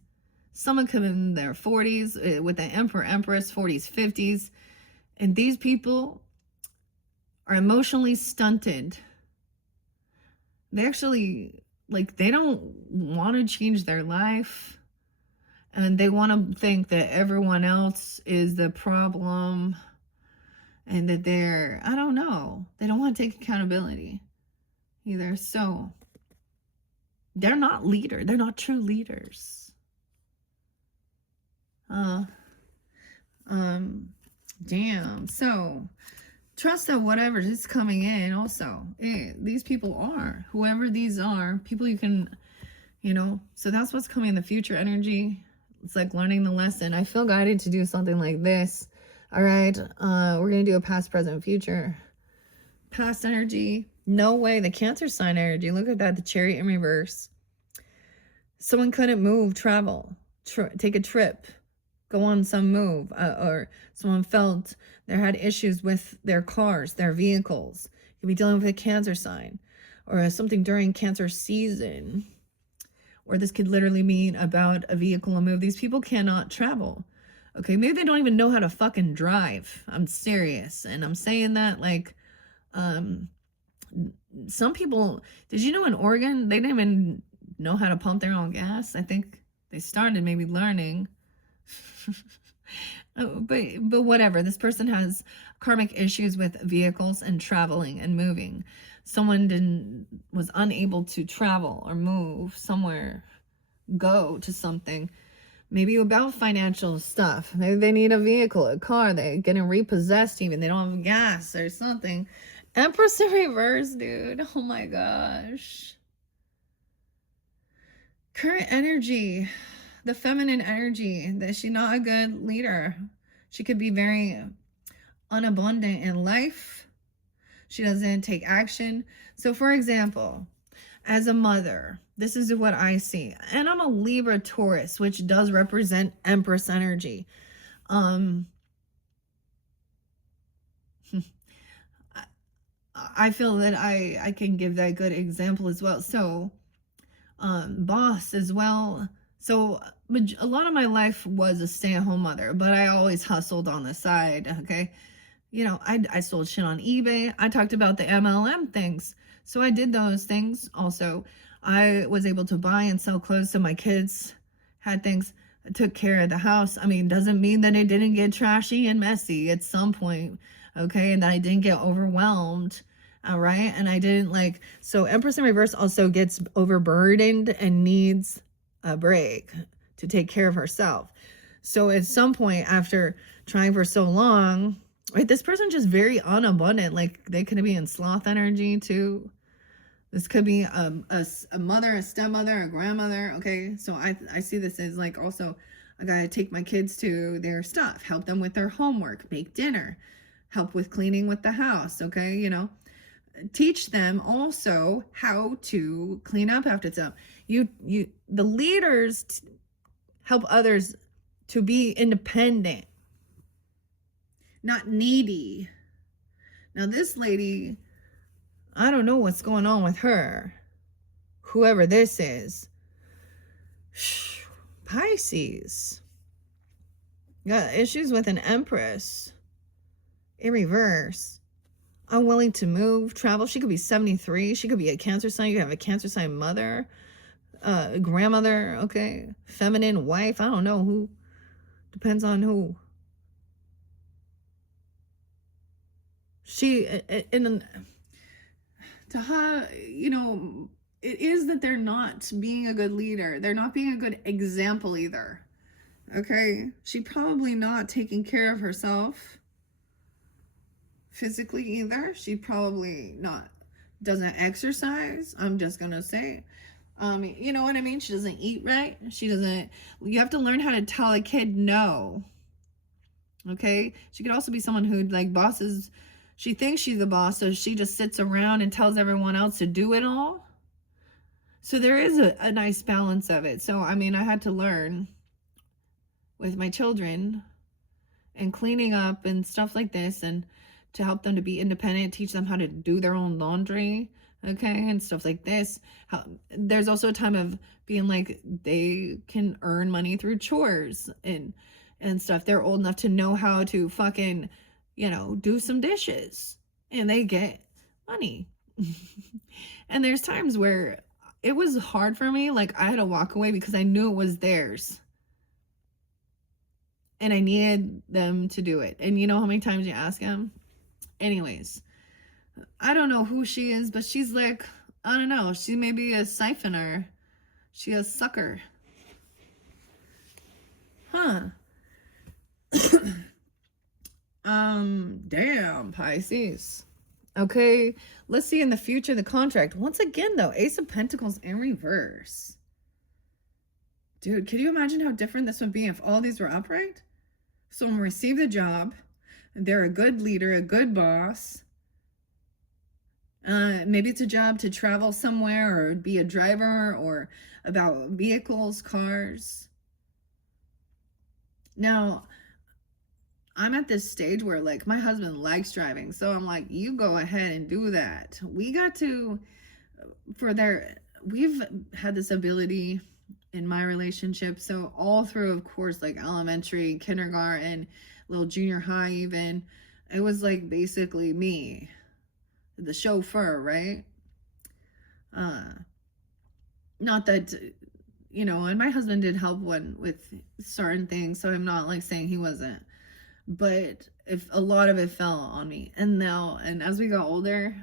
Someone come in their 40s, with the emperor, empress, 40s, 50s. And these people are emotionally stunted. They actually, like, they don't want to change their life. And they want to think that everyone else is the problem. And that they're, I don't know, they don't want to take accountability either. So they're not leader. They're not true leaders. Damn. So trust that whatever is coming in also, these people are, whoever these are, people you can, you know, so that's what's coming in the future energy. It's like learning the lesson. I feel guided to do something like this. All right. We're going to do a past, present, future. Past energy. No way. The Cancer sign energy. Look at that. The Chariot in reverse. Someone couldn't move, travel, take a trip, go on some move, or someone felt they had issues with their cars, their vehicles. You could be dealing with a Cancer sign, or something during Cancer season, or this could literally mean about a vehicle and move. These people cannot travel. Okay, maybe they don't even know how to fucking drive. I'm serious, and I'm saying that like, some people. Did you know in Oregon they didn't even know how to pump their own gas? I think they started maybe learning. But whatever, this person has karmic issues with vehicles and traveling and moving. Someone was unable to travel or move somewhere, go to something, maybe about financial stuff. Maybe they need a vehicle, a car, they're getting repossessed, even they don't have gas or something. Empress in reverse, dude. Oh my gosh. Current energy, the feminine energy, that she's not a good leader. She could be very unabundant in life. She doesn't take action. So for example, as a mother, this is what I see. And I'm a Libra Taurus, which does represent Empress energy. I feel that I can give that good example as well. So boss as well. So a lot of my life was a stay-at-home mother, but I always hustled on the side. Okay, you know, I sold shit on eBay. I talked about the MLM things, so I did those things also. I was able to buy and sell clothes to my kids, had things, took care of the house. I mean, doesn't mean that it didn't get trashy and messy at some point, okay, and that I didn't get overwhelmed. All right. And I didn't like, so Empress in reverse also gets overburdened and needs a break. to take care of herself. So at some point after trying for so long, right, this person just very unabundant. Like they could be in sloth energy too. This could be a mother, a stepmother, a grandmother. Okay, so I see this as like also I gotta take my kids to their stuff, help them with their homework, make dinner, help with cleaning with the house. Okay, you know, teach them also how to clean up after them. The leaders help others to be independent, not needy. Now this lady, I don't know what's going on with her. Whoever this is. Pisces. Got issues with an Empress. In reverse. Unwilling to move, travel. She could be 73. She could be a Cancer sign. You have a Cancer sign mother, grandmother, okay? Feminine wife. I don't know who. Depends on who. She, in to her, you know, it is that they're not being a good leader. They're not being a good example either. Okay? She probably not taking care of herself physically either. She probably not doesn't exercise. I'm just gonna say. You know what I mean? She doesn't eat right. She doesn't. You have to learn how to tell a kid no. Okay? She could also be someone who like bosses. She thinks she's the boss, so she just sits around and tells everyone else to do it all. So there is a nice balance of it. So, I mean, I had to learn with my children and cleaning up and stuff like this, and to help them to be independent, teach them how to do their own laundry, okay, and stuff like this. There's also a time of being like they can earn money through chores and stuff. They're old enough to know how to fucking, you know, do some dishes, and they get money. And there's times where it was hard for me. Like I had to walk away because I knew it was theirs. And I needed them to do it. And you know how many times you ask them? Anyways, I don't know who she is, but she's like, I don't know. She may be a siphoner. She a sucker. Huh. Damn, Pisces. Okay, let's see in the future the contract. Once again, though, Ace of Pentacles in reverse. Dude, can you imagine how different this would be if all these were upright? Someone received a job, they're a good leader, a good boss. Maybe it's a job to travel somewhere or be a driver or about vehicles, cars. Now, I'm at this stage where like my husband likes driving, so I'm like, you go ahead and do that. We got to, we've had this ability in my relationship, so all through, of course, like elementary, kindergarten, little junior high even, it was like basically me, the chauffeur, right? Not that, you know, and my husband did help with certain things, so I'm not like saying he wasn't. But if a lot of it fell on me, and as we got older,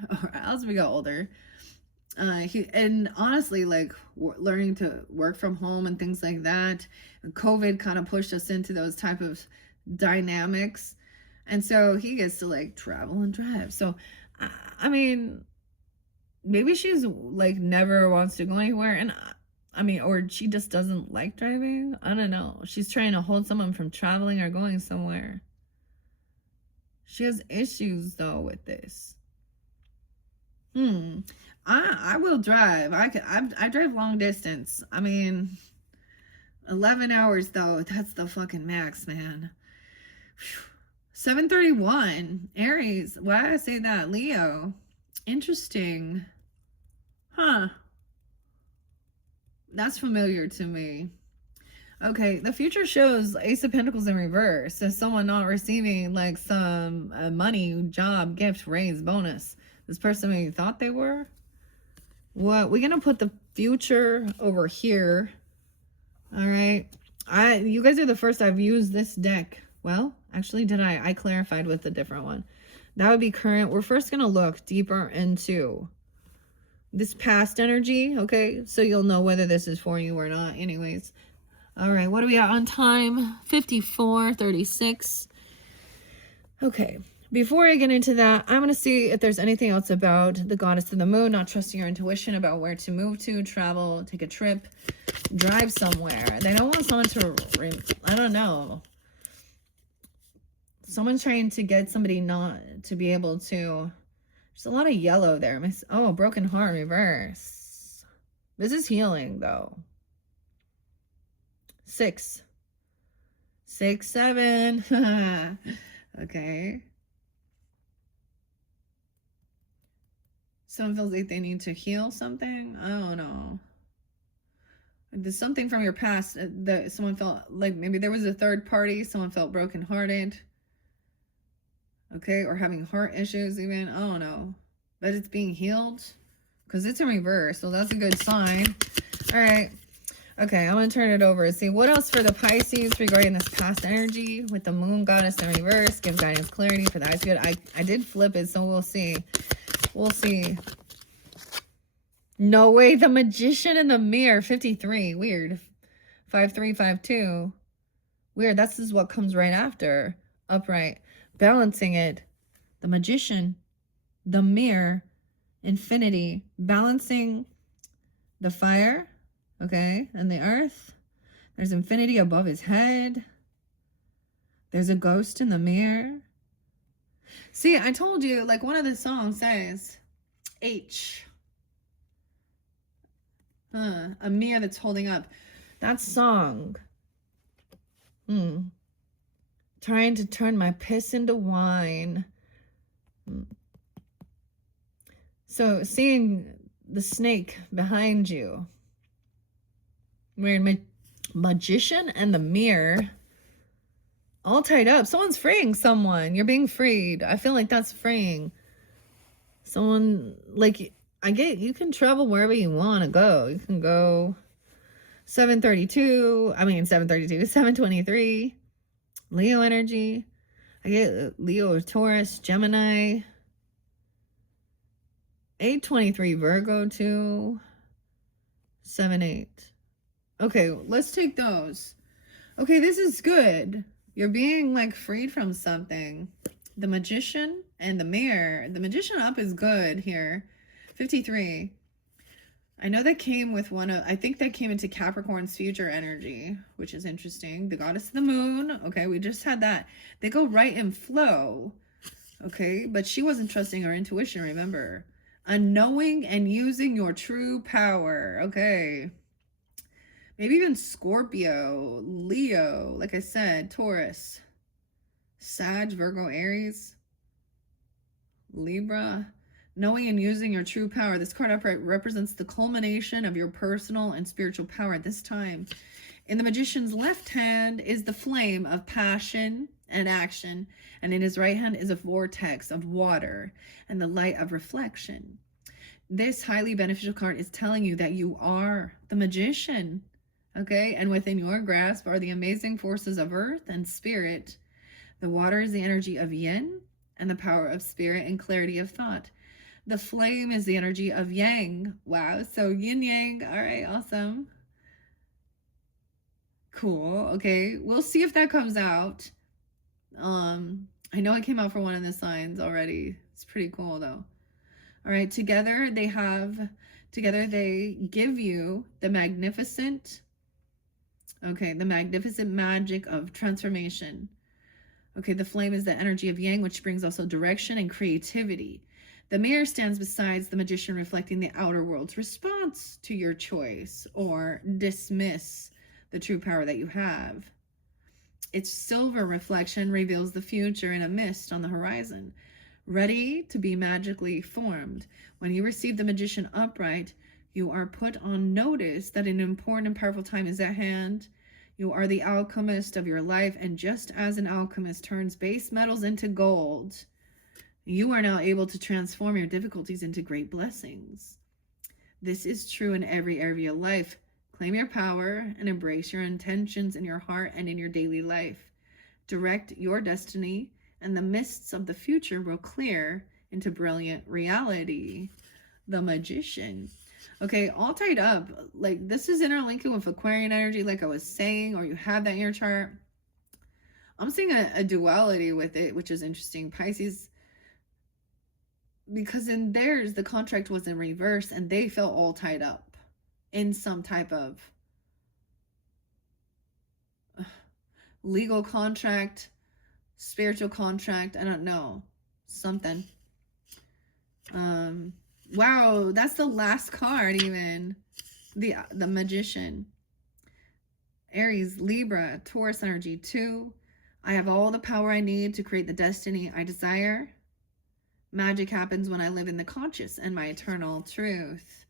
and honestly, like learning to work from home and things like that, COVID kind of pushed us into those type of dynamics, and so he gets to like travel and drive. So, I mean, maybe she's like never wants to go anywhere, and I mean, or she just doesn't like driving. I don't know. She's trying to hold someone from traveling or going somewhere. She has issues though with this. I will drive. I drive long distance. I mean, 11 hours though. That's the fucking max, man. 731 Aries. Why did I say that? Leo. Interesting. Huh. That's familiar to me. Okay, the future shows Ace of Pentacles in reverse. So someone not receiving like some money, job, gift, raise, bonus. This person maybe thought they were. What? We're gonna put the future over here. All right. You guys are the first I've used this deck. Well, actually, did I? I clarified with a different one. That would be current. We're first gonna look deeper into this past energy. Okay, so you'll know whether this is for you or not. Anyways. All right, what are we at on time? 54:36. Okay, before I get into that, I'm going to see if there's anything else about the goddess of the moon, not trusting your intuition about where to move to, travel, take a trip, drive somewhere. They don't want someone to, I don't know. Someone's trying to get somebody not to be able to. There's a lot of yellow there. Oh, broken heart reverse. This is healing though. 6, 7. Okay. Someone feels like they need to heal something. I don't know. There's something from your past that someone felt like maybe there was a third party. Someone felt brokenhearted. Okay, or having heart issues even. I don't know. But it's being healed because it's in reverse. So that's a good sign. All right. Okay, I'm going to turn it over and see what else for the Pisces regarding this past energy with the moon goddess in reverse. Give guidance, clarity for that. It's good. I did flip it, so we'll see. We'll see. No way, the magician in the mirror, 53. Weird. 5352. Weird. This is what comes right after. Upright. Balancing it. The magician. The mirror. Infinity. Balancing the fire. Okay, and the earth. There's infinity above his head. There's a ghost in the mirror. See, I told you, like one of the songs says, H. A mirror that's holding up. That song. Trying to turn my piss into wine. So, seeing the snake behind you. Weird. Magician and the mirror. All tied up. Someone's freeing someone. You're being freed. I feel like that's freeing. Someone, like, I get you can travel wherever you want to go. You can go 723. Leo energy. I get Leo or Taurus, Gemini. 823 Virgo too. 7-8. Okay, let's take those. Okay, this is good. You're being like freed from something. The magician and the mirror. The magician up is good here. 53. I know that came with I think that came into Capricorn's future energy, which is interesting. The goddess of the moon. Okay, we just had that. They go right in flow. Okay, but she wasn't trusting her intuition, remember. Unknowing and using your true power. Okay. Maybe even Scorpio, Leo, like I said, Taurus, Sag, Virgo, Aries, Libra. Knowing and using your true power. This card upright represents the culmination of your personal and spiritual power at this time. In the magician's left hand is the flame of passion and action, and in his right hand is a vortex of water and the light of reflection. This highly beneficial card is telling you that you are the magician, okay? And within your grasp are the amazing forces of earth and spirit. The water is the energy of yin and the power of spirit and clarity of thought. The flame is the energy of yang. Wow, so yin yang. All right, awesome. Cool. Okay, we'll see if that comes out. I know it came out for one of the signs already. It's pretty cool though. All right, together they give you the magnificent magic of transformation. Okay, the flame is the energy of yang, which brings also direction and creativity. The mirror stands beside the magician, reflecting the outer world's response to your choice or dismiss the true power that you have. Its silver reflection reveals the future in a mist on the horizon, ready to be magically formed. When you receive the magician upright, you are put on notice that an important and powerful time is at hand. You are the alchemist of your life, and just as an alchemist turns base metals into gold, you are now able to transform your difficulties into great blessings. This is true in every area of life. Claim your power and embrace your intentions in your heart and in your daily life. Direct your destiny, and the mists of the future will clear into brilliant reality. The magician. Okay, all tied up. Like, this is interlinking with Aquarian energy, like I was saying, or you have that in your chart. I'm seeing a duality with it, which is interesting. Pisces, because in theirs, the contract was in reverse and they felt all tied up in some type of legal contract, spiritual contract. I don't know. Something. Wow, that's the last card even. The Magician. Aries, Libra, Taurus energy 2. I have all the power I need to create the destiny I desire. Magic happens when I live in the conscious and my eternal truth.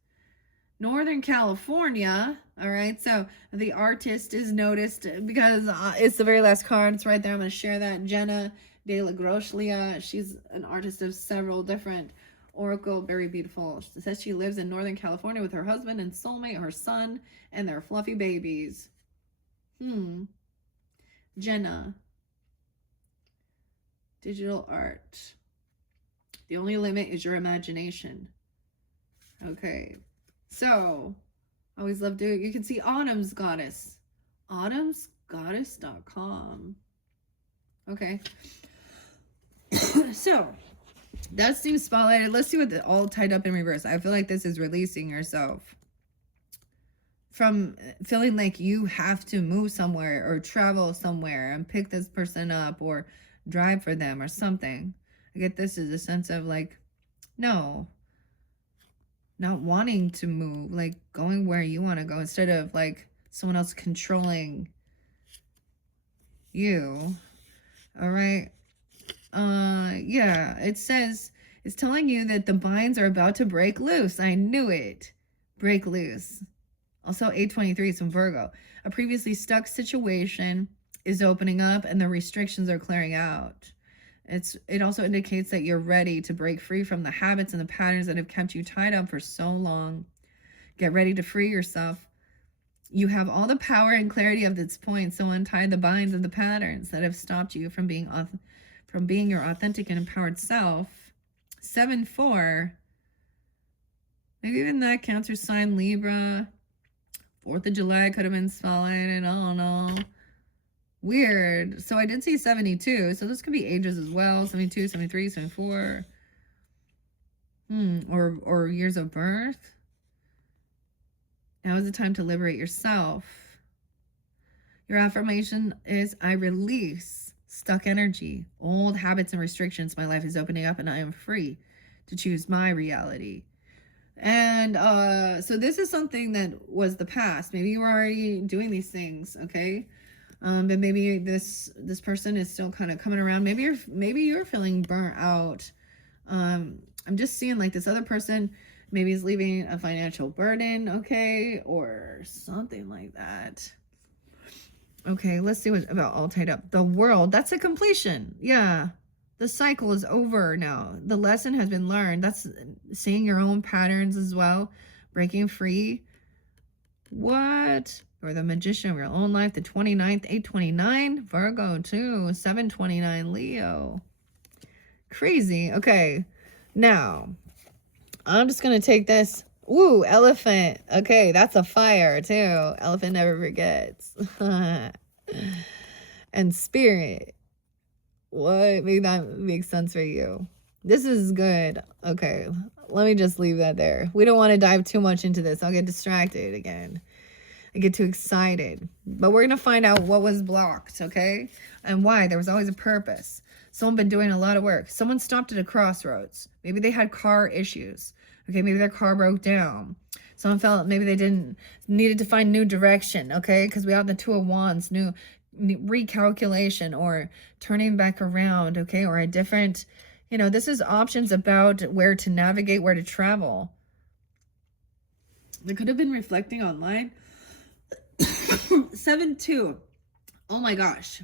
Northern California. All right, so the artist is noticed because it's the very last card. It's right there. I'm going to share that. Jenna De La Groschlia. She's an artist of several different oracle. Very beautiful. She says she lives in Northern California with her husband and soulmate, her son, and their fluffy babies. Jenna. Digital art. The only limit is your imagination. Okay. So, I always love doing. You can see Autumn's Goddess. autumnsgoddess.com. Okay. So, that seems spotlighted. Let's see what the all tied up in reverse. I feel like this is releasing yourself from feeling like you have to move somewhere or travel somewhere and pick this person up or drive for them or something. I get this as a sense of like, no, not wanting to move, like going where you want to go instead of like someone else controlling you. All right. Yeah, it says it's telling you that the binds are about to break loose. I knew it. Break loose. Also 823 from Virgo. A previously stuck situation is opening up and the restrictions are clearing out. It also indicates that you're ready to break free from the habits and the patterns that have kept you tied up for so long. Get ready to free yourself. You have all the power and clarity of this point, so untie the binds of the patterns that have stopped you from being your authentic and empowered self. 7-4. Maybe even that Cancer sign, Libra. 4th of July could have been spotlighted. I don't know. Weird. So I did see 72. So this could be ages as well. 72, 73, 74. Or years of birth. Now is the time to liberate yourself. Your affirmation is, I release stuck energy, old habits and restrictions. My life is opening up and I am free to choose my reality. And so this is something that was the past. Maybe you were already doing these things, okay? But maybe this person is still kind of coming around. Maybe you're feeling burnt out. I'm just seeing like this other person maybe is leaving a financial burden, okay, or something like that. Okay, let's see what about all tied up. The world, that's a completion. Yeah, the cycle is over now. The lesson has been learned. That's seeing your own patterns as well, breaking free. What? Or the Magician of your own life, the 29th, 829, Virgo too, 729, Leo. Crazy. Okay, now I'm just gonna take this. Ooh, elephant. Okay, that's a fire too. Elephant never forgets. And spirit. What? Maybe that makes sense for you. This is good. Okay, let me just leave that there. We don't want to dive too much into this. I'll get distracted again. I get too excited. But we're going to find out what was blocked, okay? And why. There was always a purpose. Someone been doing a lot of work. Someone stopped at a crossroads. Maybe they had car issues. Okay, maybe their car broke down. Someone felt maybe they needed to find new direction, okay? Because we have the Two of Wands, new recalculation or turning back around, okay? Or a different, this is options about where to navigate, where to travel. They could have been reflecting online. 7-2. Oh my gosh.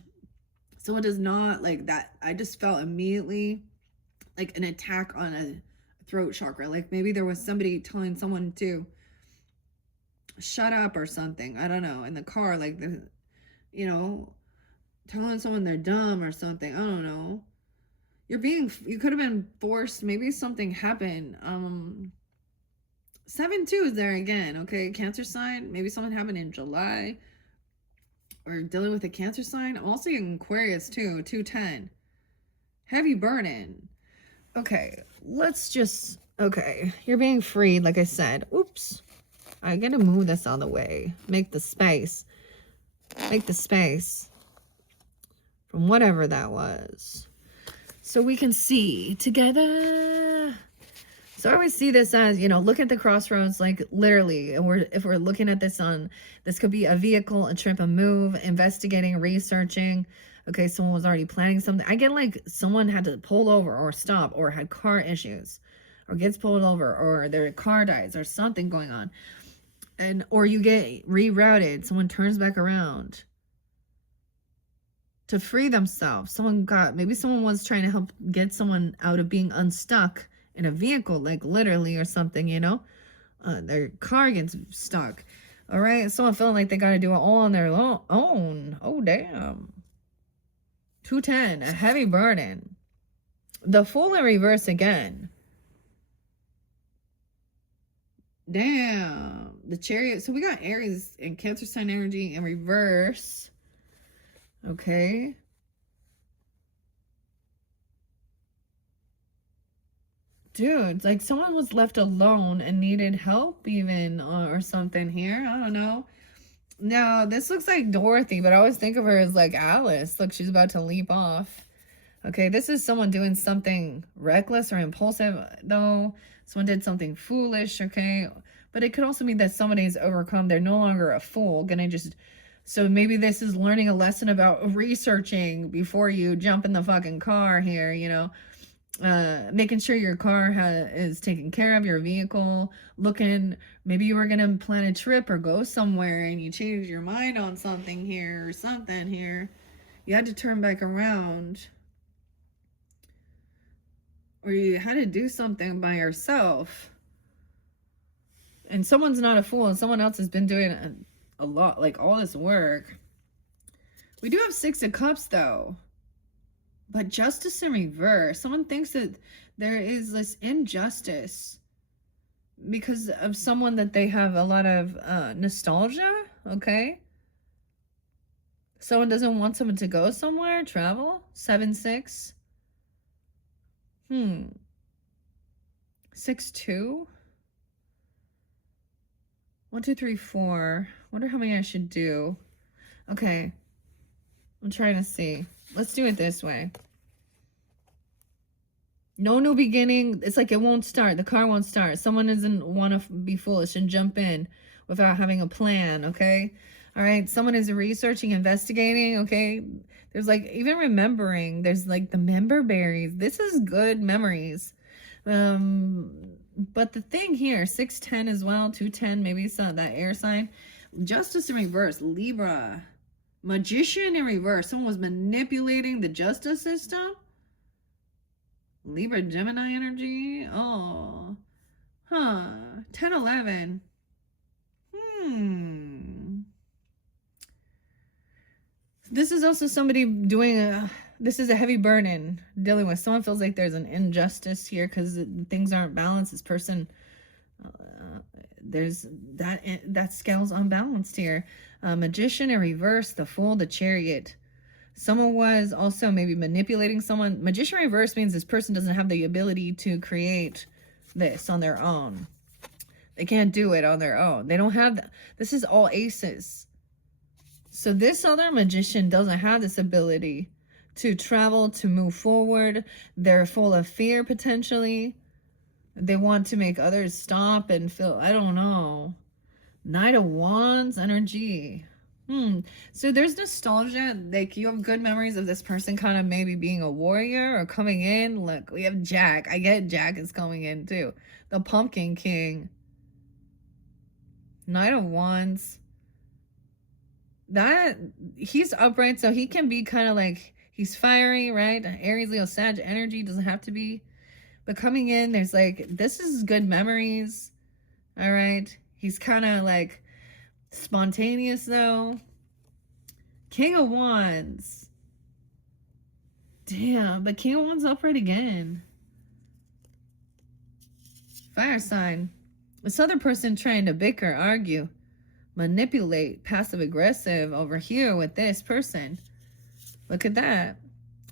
Someone does not like that. I just felt immediately like an attack on a throat chakra. Like maybe there was somebody telling someone to shut up or something. I don't know. In the car, like telling someone they're dumb or something. I don't know. You could have been forced. Maybe something happened. 7-2 is there again. Okay, Cancer sign. Maybe something happened in July. Or dealing with a Cancer sign. I'm also getting Aquarius too. 210. Heavy burden. Okay, let's just... Okay, you're being freed, like I said. Oops. I gotta move this out of the way. Make the space. Make the space. From whatever that was. So we can see together. So I always see this as, you know, look at the crossroads, like literally, and if we're looking at this on, this could be a vehicle, a trip, a move, investigating, researching. Okay, someone was already planning something. I get like someone had to pull over or stop or had car issues or gets pulled over or their car dies or something going on. And, or you get rerouted, someone turns back around to free themselves. Maybe someone was trying to help get someone out of being unstuck in a vehicle, like literally or something, you know, their car gets stuck. All right. Someone feeling like they got to do it all on their own. Oh, damn. 210, a heavy burden. The Fool in reverse again. Damn. The Chariot. So we got Aries and Cancer sign energy in reverse. Okay. Dude, like someone was left alone and needed help even or something here. I don't know. Now, this looks like Dorothy, but I always think of her as like Alice. Look, she's about to leap off. Okay, this is someone doing something reckless or impulsive, though. Someone did something foolish, okay? But it could also mean that somebody's overcome. They're no longer a fool. Gonna just... So maybe this is learning a lesson about researching before you jump in the fucking car here, you know? Making sure your car is taken care of, your vehicle, looking... Maybe you were gonna plan a trip or go somewhere and you changed your mind on something here or something here. You had to turn back around. Or you had to do something by yourself. And someone's not a fool and someone else has been doing a lot, like all this work. We do have 6 of Cups though. But justice in reverse. Someone thinks that there is this injustice because of someone that they have a lot of nostalgia, okay? Someone doesn't want someone to go somewhere, travel. 7-6. 6-2. 1, 2, 3, 4. Wonder how many I should do. Okay. I'm trying to see. Let's do it this way. No new beginning. It's like it won't start. The car won't start. Someone doesn't want to be foolish and jump in without having a plan, okay? All right. Someone is researching, investigating, okay? There's like even remembering. There's like the member berries. This is good memories. But the thing here, 6-10 as well, 2-10, maybe some that air sign. Justice in reverse, Libra. Magician in reverse. Someone was manipulating the justice system. Libra, Gemini energy. Oh. Huh. 10-11. This is also somebody doing this is a heavy burden dealing with. Someone feels like there's an injustice here because things aren't balanced. This person, there's that scale's unbalanced here. Magician in reverse, the Fool, the Chariot. Someone was also maybe manipulating someone. Magician reverse means this person doesn't have the ability to create this on their own. They can't do it on their own. They don't have that. This is all aces. So this other magician doesn't have this ability to travel, to move forward. They're full of fear potentially. They want to make others stop and feel, I don't know. Knight of Wands energy. So there's nostalgia. Like you have good memories of this person kind of maybe being a warrior or coming in. Look, we have Jack. I get Jack is coming in too. The Pumpkin King. Knight of Wands. That he's upright, so he can be kind of like he's fiery, right? Aries, Leo, Sag energy doesn't have to be. But coming in, there's like this is good memories. All right. He's kind of like spontaneous though. King of Wands. Damn, but King of Wands upright again. Fire sign. This other person trying to bicker, argue, manipulate, passive aggressive over here with this person. Look at that.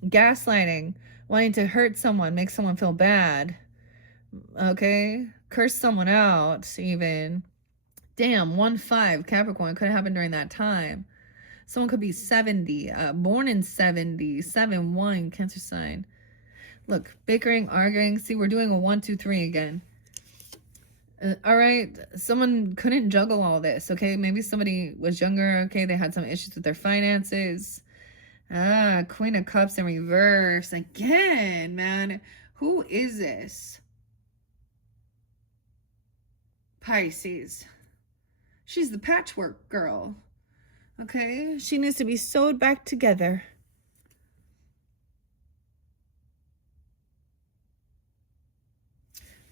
Gaslighting, wanting to hurt someone, make someone feel bad. Okay? Curse someone out, even. Damn, 1-5 Capricorn could have happened during that time. Someone could be 70, born in 70, 7-1 Cancer sign. Look, bickering, arguing. See, we're doing a 1, 2, 3 again. All right, someone couldn't juggle all this, okay? Maybe somebody was younger, okay? They had some issues with their finances. Queen of Cups in reverse. Again, man. Who is this? Pisces. She's the patchwork girl, okay? She needs to be sewed back together.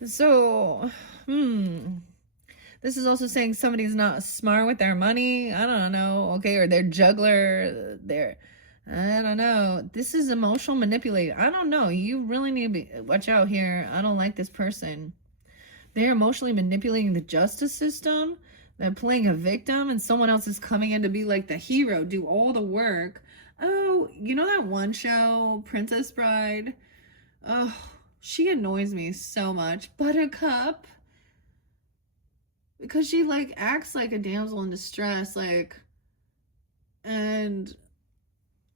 So, this is also saying somebody's not smart with their money. I don't know, okay? Or they're juggler. I don't know. This is emotional manipulating. I don't know. You really need to watch out here. I don't like this person. They're emotionally manipulating the justice system. They're playing a victim, and someone else is coming in to be like the hero, do all the work. Oh, you know that one show, Princess Bride? Oh, she annoys me so much. Buttercup. Because she, like, acts like a damsel in distress, like, and,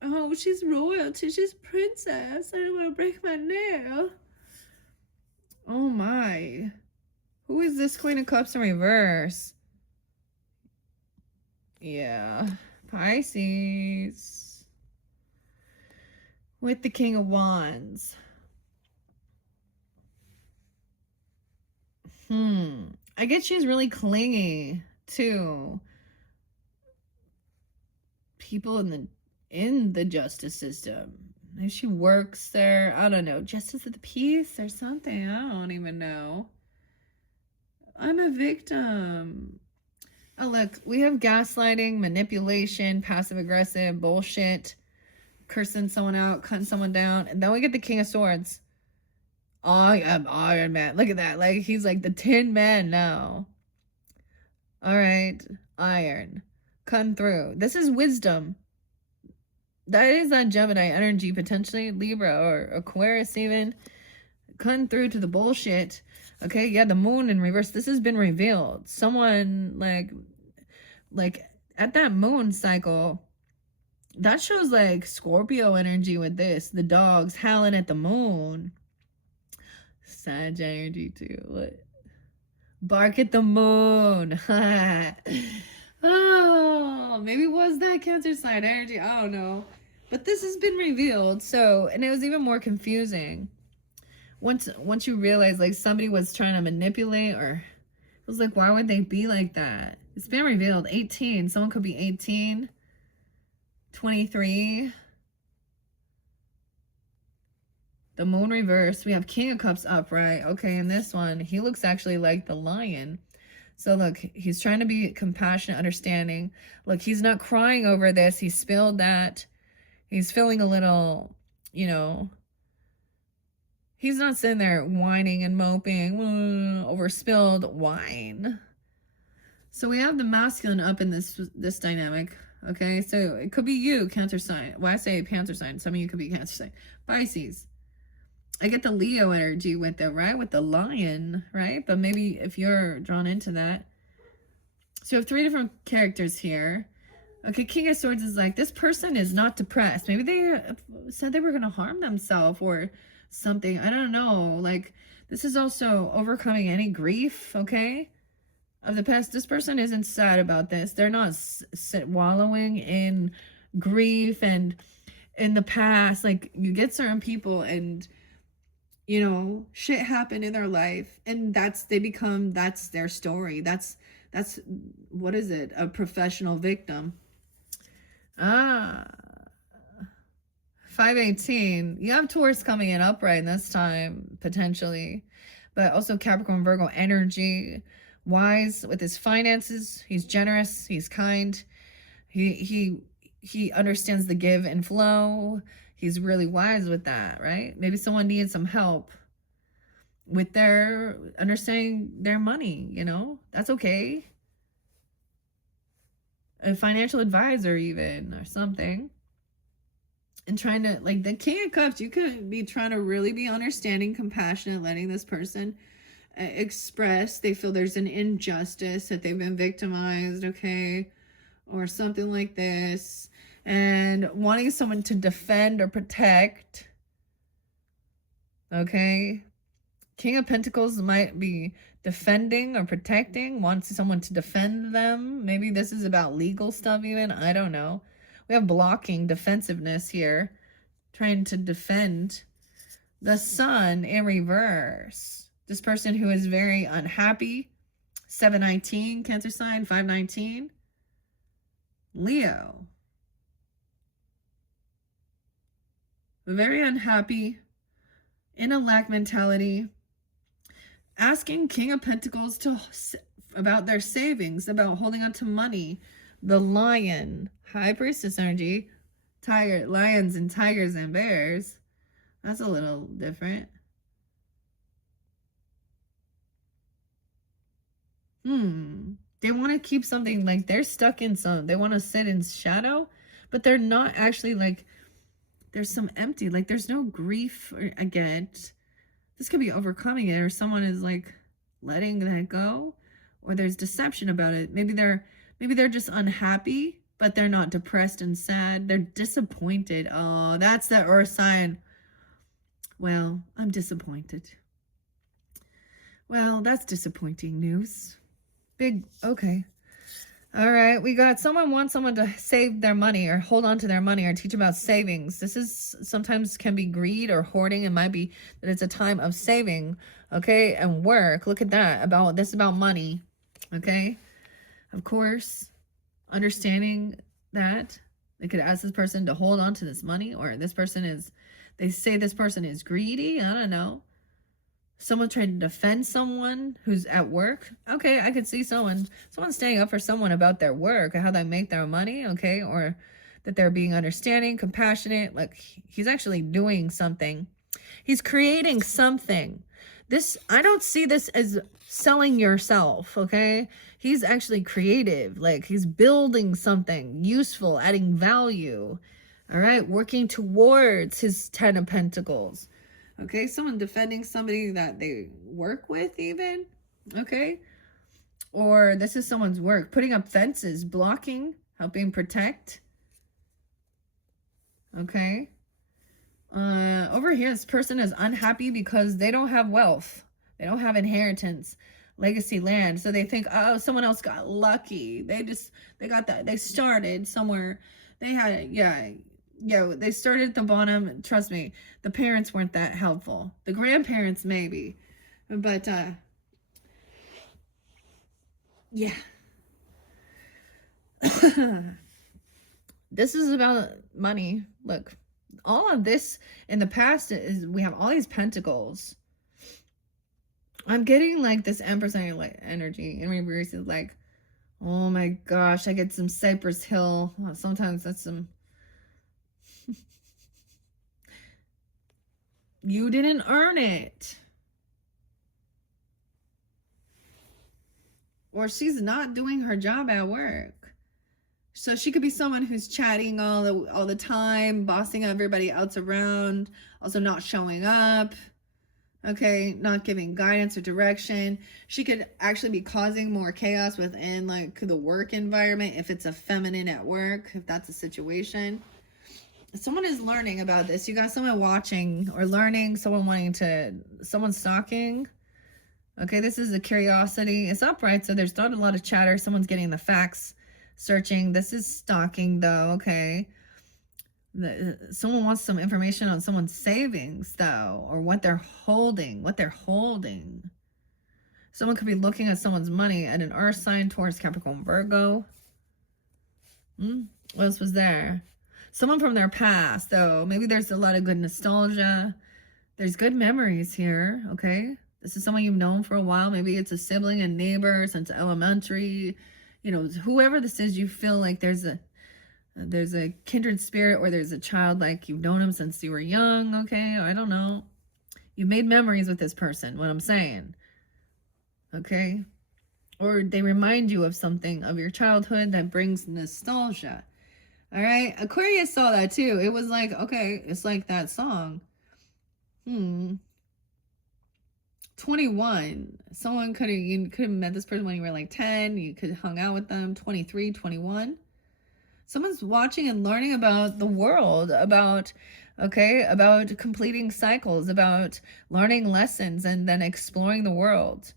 oh, she's royalty, she's princess, I don't want to break my nail. Oh, my. Who is this Queen of Cups in reverse? Yeah, Pisces. With the King of Wands. I guess she's really clingy to people in the justice system. Maybe she works there. I don't know. Justice of the peace or something. I don't even know. I'm a victim. Oh, look. We have gaslighting, manipulation, passive aggressive, bullshit, cursing someone out, cutting someone down. And then we get the King of Swords. I am Iron Man. Look at that. Like, he's like the Tin Man now. All right. Iron. Cutting through. This is wisdom. That is on Gemini energy, potentially. Libra or Aquarius even. Cutting through to the bullshit. Okay, yeah, the moon in reverse. This has been revealed. Someone, like at that moon cycle, that shows, like, Scorpio energy with this. The dogs howling at the moon. Sag energy too. What? Bark at the moon. Oh, maybe it was that Cancer sign energy. I don't know. But this has been revealed. So, and it was even more confusing. Once you realize, like, somebody was trying to manipulate, or it was like, why would they be like that? It's been revealed. 18. Someone could be 18. 23. The moon reverse. We have King of Cups upright. Okay, in this one, he looks actually like the lion. So look, he's trying to be compassionate, understanding. Look, he's not crying over this. He spilled that. He's feeling a little, you know, he's not sitting there whining and moping over spilled wine. So we have the masculine up in this dynamic. Okay, so it could be you, Cancer sign. Well, I say Panther sign. Some of you could be Cancer sign. Pisces. I get the Leo energy with it, right? With the lion, right? But maybe if you're drawn into that. So we have 3 different characters here. Okay, King of Swords is like, this person is not depressed. Maybe they said they were going to harm themselves or something. I don't know. Like, this is also overcoming any grief, okay? Of the past. This person isn't sad about this. They're not wallowing in grief and in the past. Like, you get certain people and, you know, shit happened in their life and that's their story. That's what is it? A professional victim. 518. You have Taurus coming in upright this time, potentially. But also Capricorn, Virgo energy. Wise with his finances. He's generous. He's kind. He understands the give and flow. He's really wise with that, right? Maybe someone needs some help. with their understanding their money, that's okay. A financial advisor even, or something. And trying to, like, the King of Cups, you could be trying to really be understanding, compassionate, letting this person express they feel there's an injustice, that they've been victimized, okay, or something like this, and wanting someone to defend or protect, okay. King of Pentacles might be defending or protecting, wants someone to defend them. Maybe this is about legal stuff even, I don't know. We have blocking, defensiveness here, trying to defend. The Sun in reverse. This person who is very unhappy. 719, Cancer sign, 519. Leo. Very unhappy, in a lack mentality. Asking King of Pentacles about their savings, about holding on to money. The Lion, High Priestess energy. Tiger, lions and tigers and bears. That's a little different. They want to keep something, like they're stuck in they want to sit in shadow, but they're not actually, like, there's some empty, like there's no grief again. This could be overcoming it, or someone is like letting that go, or there's deception about it. Maybe they're just unhappy, but they're not depressed and sad. They're disappointed. Oh, that's the Earth sign. Well, I'm disappointed. Well, that's disappointing news. Big, okay. All right, we got someone wants someone to save their money or hold on to their money or teach about savings. This is sometimes can be greed or hoarding. It might be that it's a time of saving, okay, and work. Look at that, about money, okay? Of course, understanding that they could ask this person to hold on to this money, or this person is, they say this person is greedy. I don't know. Someone trying to defend someone who's at work. Okay, I could see someone standing up for someone about their work, or how they make their money, okay, or that they're being understanding, compassionate. Like, he's actually doing something. He's creating something. This, I don't see this as selling yourself, okay? He's actually creative. Like, he's building something useful, adding value, all right? Working towards his 10 of Pentacles. Okay, someone defending somebody that they work with even, okay? Or this is someone's work, putting up fences, blocking, helping protect, okay? Over here, this person is unhappy because they don't have wealth. They don't have inheritance, legacy land. So they think, oh, someone else got lucky. They got that. They started somewhere. They had, yeah, they started at the bottom. Trust me, the parents weren't that helpful. The grandparents maybe, but yeah. This is about money. Look, all of this in the past is, we have all these pentacles. I'm getting like this Empress energy in reverse is like, oh my gosh, I get some Cypress Hill. Sometimes that's some you didn't earn it. Or she's not doing her job at work. So she could be someone who's chatting all the time, bossing everybody else around, also not showing up, okay, not giving guidance or direction. She could actually be causing more chaos within like the work environment if it's a feminine at work, if that's a situation. Someone is learning about this. You got someone watching or learning, someone stalking. Okay, this is a curiosity. It's upright, so there's not a lot of chatter. Someone's getting the facts, searching. This is stalking, though, okay? Someone wants some information on someone's savings, though, or what they're holding, Someone could be looking at someone's money at an Earth sign, Taurus, Capricorn, Virgo. What else was there? Someone from their past, though. Maybe there's a lot of good nostalgia. There's good memories here, okay? This is someone you've known for a while. Maybe it's a sibling, a neighbor since elementary. You know, whoever this is, you feel like there's a kindred spirit, or there's a child, like you've known them since you were young, okay? I don't know. You made memories with this person, what I'm saying. Okay? Or they remind you of something of your childhood that brings nostalgia. All right? Aquarius saw that too. It was like, okay, it's like that song. 21. Someone you could have met this person when you were like 10. You could have hung out with them. 23, 21. Someone's watching and learning about the world, about completing cycles, about learning lessons and then exploring the world,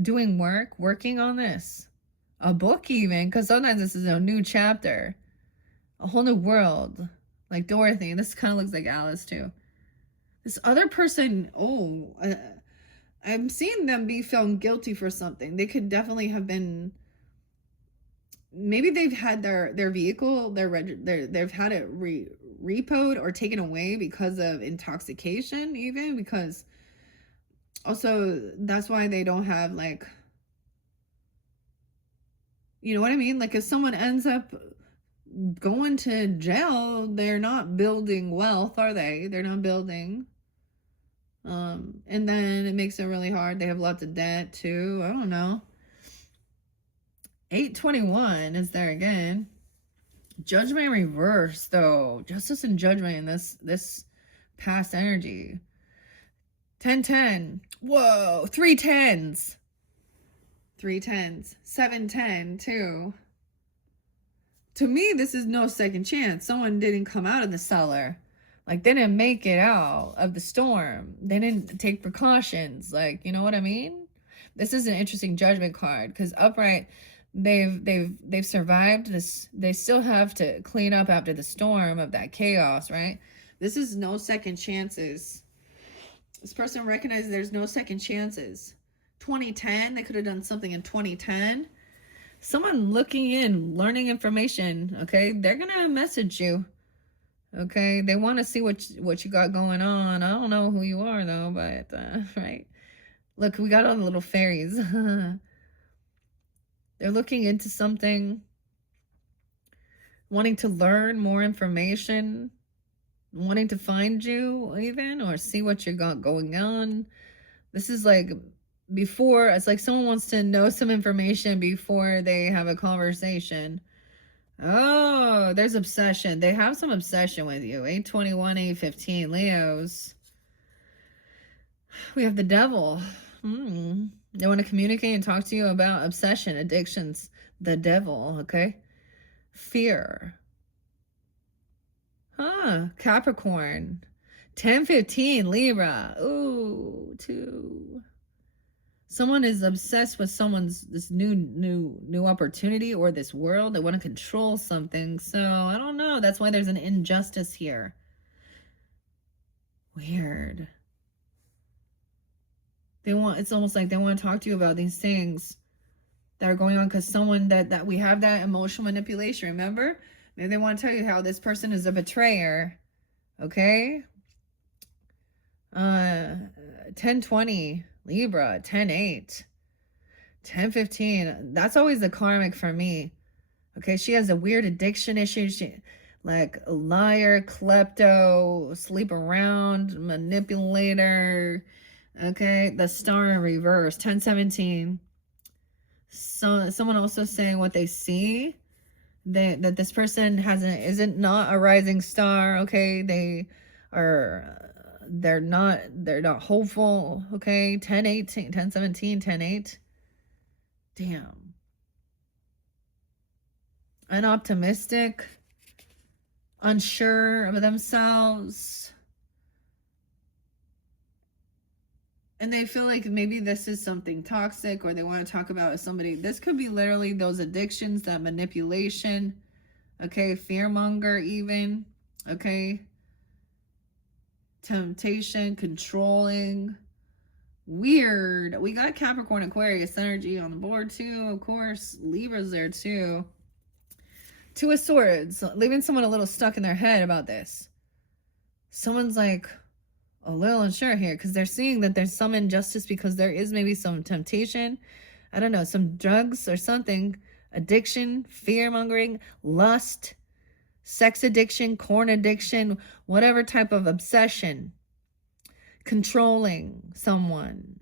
doing work, working on this, a book even, because sometimes this is a new chapter, a whole new world, like Dorothy. This kind of looks like Alice too. This other person, I'm seeing them be found guilty for something. They could definitely have been, maybe they've had their vehicle, they've had it repoed or taken away because of intoxication, even, because also that's why they don't have, like, you know what I mean? Like, if someone ends up going to jail, they're not building wealth, are they? They're not building. And then it makes it really hard. They have lots of debt too. I don't know. 821 is there again. Judgment in reverse, though. Justice and judgment in this past energy. 1010. Whoa, 3 10s. 3 10s. 710 too. To me, this is no second chance. Someone didn't come out of the cellar. Like, they didn't make it out of the storm. They didn't take precautions. Like, you know what I mean? This is an interesting judgment card, because upright, they've survived this. They still have to clean up after the storm of that chaos, right? This is no second chances. This person recognizes there's no second chances. 2010, they could have done something in 2010. Someone looking in, learning information, okay? They're gonna message you. Okay, they want to see what you got going on. I don't know who you are though, but right. Look, we got all the little fairies. They're looking into something, wanting to learn more information, wanting to find you even, or see what you got going on. This is like before, it's like someone wants to know some information before they have a conversation. Oh, there's obsession. They have some obsession with you. 821, 815, Leos. We have the devil. They want to communicate and talk to you about obsession, addictions, the devil, okay? Fear. Capricorn. 1015, Libra. Ooh, 2. Someone is obsessed with this new opportunity or this world. They want to control something. So I don't know. That's why there's an injustice here. Weird. It's almost like they want to talk to you about these things that are going on, because someone that we have that emotional manipulation, remember? Maybe they want to tell you how this person is a betrayer. Okay? 1020. Libra, 10-8, 10-15. That's always the karmic for me. Okay, she has a weird addiction issue. She, like, a liar, klepto, sleep around, manipulator. Okay, the star in reverse, 10-17. So someone also saying what they see, that this person isn't not a rising star. Okay, they're not hopeful. Okay, 10-18, 10-17, 10-8. Damn. Unoptimistic, unsure of themselves, and they feel like maybe this is something toxic, or they want to talk about somebody. This could be literally those addictions, that manipulation. Okay, fearmonger even. Okay, temptation, controlling, weird. We got Capricorn, Aquarius energy on the board too, of course. Libra's there too. 2 of Swords, leaving someone a little stuck in their head about this. Someone's like a little unsure here, because they're seeing that there's some injustice, because there is maybe some temptation. I don't know, some drugs or something. Addiction, fear-mongering, lust, sex addiction, corn addiction, whatever type of obsession. controlling someone.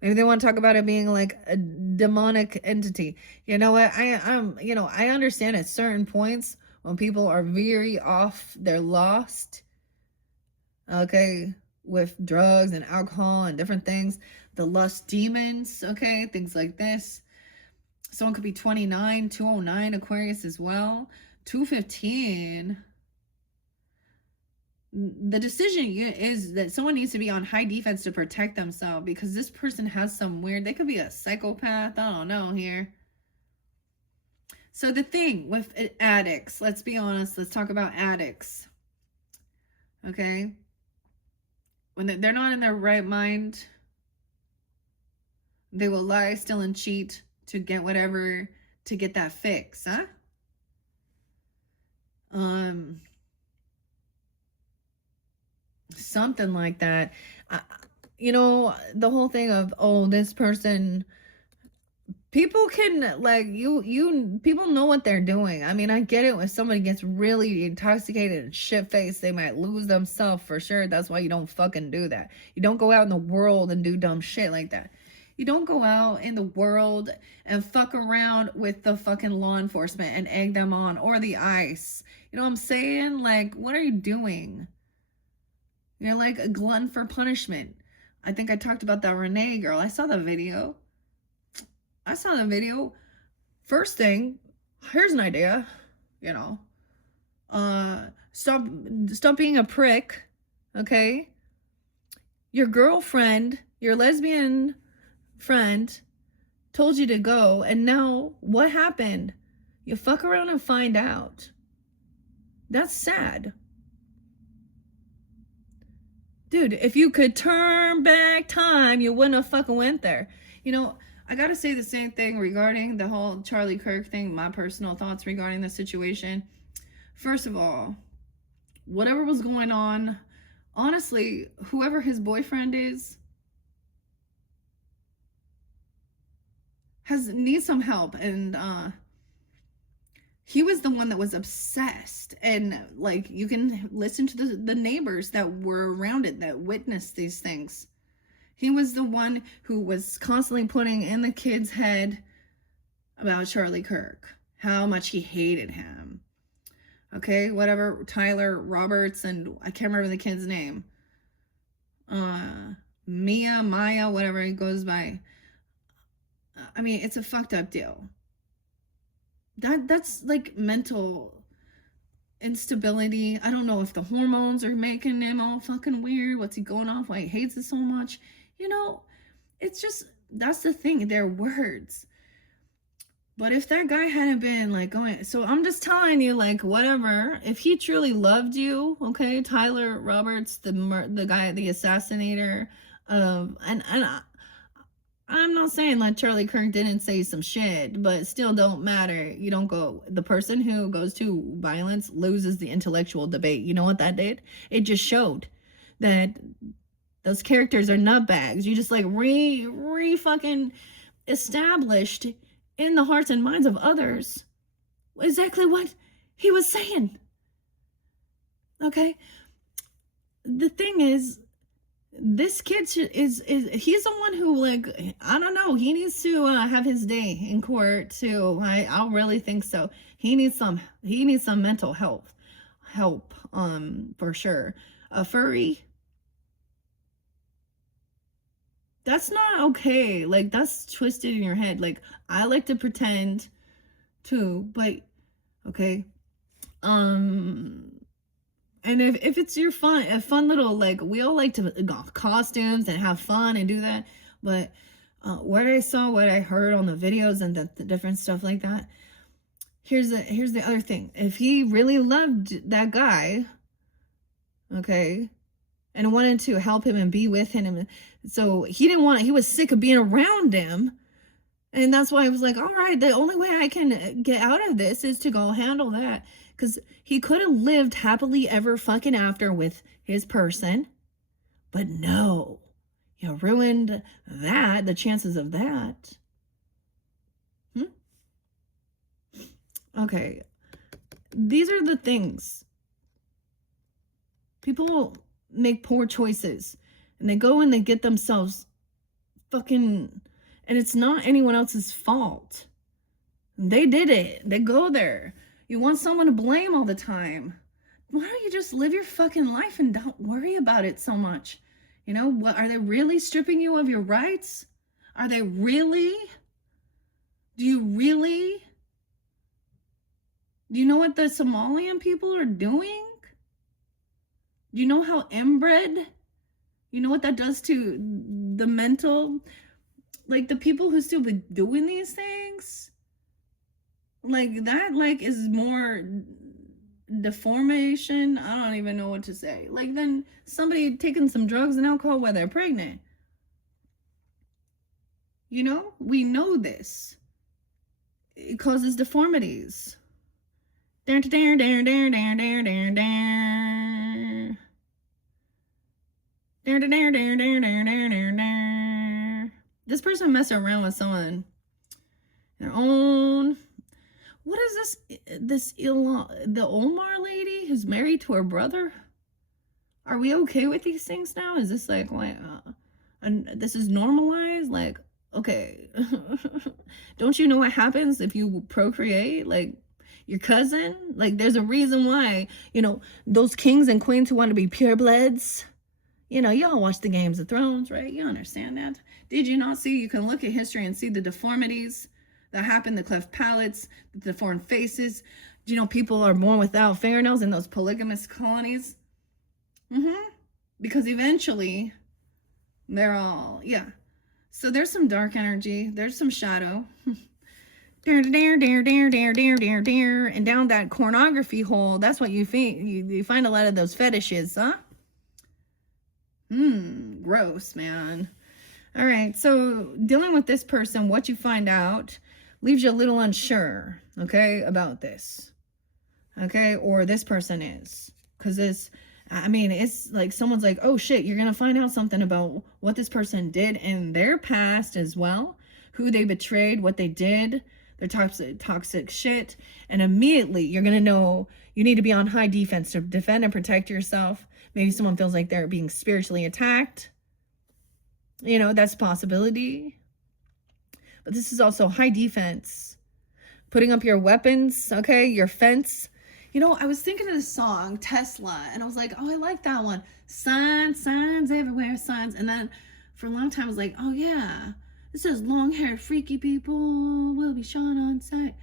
Maybe they want to talk about it being like a demonic entity. You know what? I understand at certain points when people are very off, they're lost, okay, with drugs and alcohol and different things, the lust demons, okay, things like this. Someone could be 29, 209 Aquarius as well, 215. The decision is that someone needs to be on high defense to protect themselves, because this person has some weird, they could be a psychopath, I don't know here. So the thing with addicts, let's be honest, let's talk about addicts, okay? When they're not in their right mind, they will lie, steal, and cheat to get whatever, to get that fix, huh? Something like that. The whole thing of, oh, this person, people can, like, people know what they're doing. I mean, I get it. When somebody gets really intoxicated and shit-faced, they might lose themselves for sure. That's why you don't fucking do that. You don't go out in the world and do dumb shit like that. You don't go out in the world and fuck around with the fucking law enforcement and egg them on, or the ICE. You know what I'm saying? Like, what are you doing? You're like a glutton for punishment. I think I talked about that Renee girl. I saw the video. First thing, here's an idea, stop being a prick, okay? Your girlfriend, your lesbian friend told you to go, and now what happened? You fuck around and find out. That's sad. Dude, if you could turn back time, you wouldn't have fucking went there. I gotta say the same thing regarding the whole Charlie Kirk thing, my personal thoughts regarding the situation. First of all, whatever was going on, honestly, whoever his boyfriend is needs some help. And he was the one that was obsessed. And like, you can listen to the neighbors that were around it, that witnessed these things. He was the one who was constantly putting in the kid's head about Charlie Kirk, how much he hated him. Okay, whatever, Tyler Roberts, and I can't remember the kid's name. Maya, whatever he goes by. I mean, it's a fucked up deal. That's like mental instability. I don't know if the hormones are making him all fucking weird. What's he going off? Why he hates it so much? It's just, that's the thing. They're words. But if that guy hadn't been like going, so I'm just telling you, like, whatever, if he truly loved you, okay, Tyler Roberts, the guy, the assassinator, and I'm not saying like Charlie Kirk didn't say some shit, but still don't matter. You don't go, the person who goes to violence loses the intellectual debate. You know what that did? It just showed that those characters are nutbags. You just like re fucking established in the hearts and minds of others exactly what he was saying. Okay? The thing is, this kid is he's the one who, like, I don't know, he needs to have his day in court too. I really think so. He needs some mental help for sure. A furry, that's not okay. Like, that's twisted in your head. Like, I like to pretend too, but okay. And if it's your a fun little, like, we all like to costumes and have fun and do that, but what I saw, what I heard on the videos and the different stuff like that, here's the other thing. If he really loved that guy, okay, and wanted to help him and be with him, so he was sick of being around him, and that's why I was like, all right, the only way I can get out of this is to go handle that. Because he could have lived happily ever fucking after with his person. But no, you ruined that, the chances of that. Okay. These are the things. People make poor choices. And they go and they get themselves fucking, and it's not anyone else's fault. They did it. They go there. You want someone to blame all the time. Why don't you just live your fucking life and don't worry about it so much? You know, what are they really stripping you of your rights? Are they really? Do you really? Do you know what the Somalian people are doing? Do you know how inbred? You know what that does to the mental, like the people who still be doing these things? Like that, like is more deformation. I don't even know what to say. Like then somebody taking some drugs and alcohol while they're pregnant. You know, we know this. It causes deformities. This person messing around with someone their own. What is this the Omar lady who's married to her brother? Are we okay with these things now? Is this like and this is normalized? Like, okay. Don't you know what happens if you procreate? Like your cousin? Like there's a reason why, you know, those kings and queens who want to be purebloods. You know, y'all watch the Games of Thrones, right? You understand that. Did you not see? You can look at history and see the deformities that happen, the cleft palates, the deformed faces. Do you know people are born without fingernails in those polygamous colonies? Because eventually they're all, yeah. So there's some dark energy. There's some shadow. And down that pornography hole, that's what you find a lot of those fetishes, huh? Gross, man. All right, so dealing with this person, what you find out leaves you a little unsure, okay, about this, okay, or this person is, because it's like someone's like, oh shit, you're gonna find out something about what this person did in their past as well, who they betrayed, what they did, their toxic shit, and immediately you're gonna know you need to be on high defense to defend and protect yourself. Maybe someone feels like they're being spiritually attacked. You know, that's a possibility. But this is also high defense. Putting up your weapons, okay, your fence. You know, I was thinking of this song, Tesla, and I was like, oh, I like that one. Signs everywhere, signs. And then for a long time, I was like, oh, yeah, it says long-haired freaky people will be shot on sight.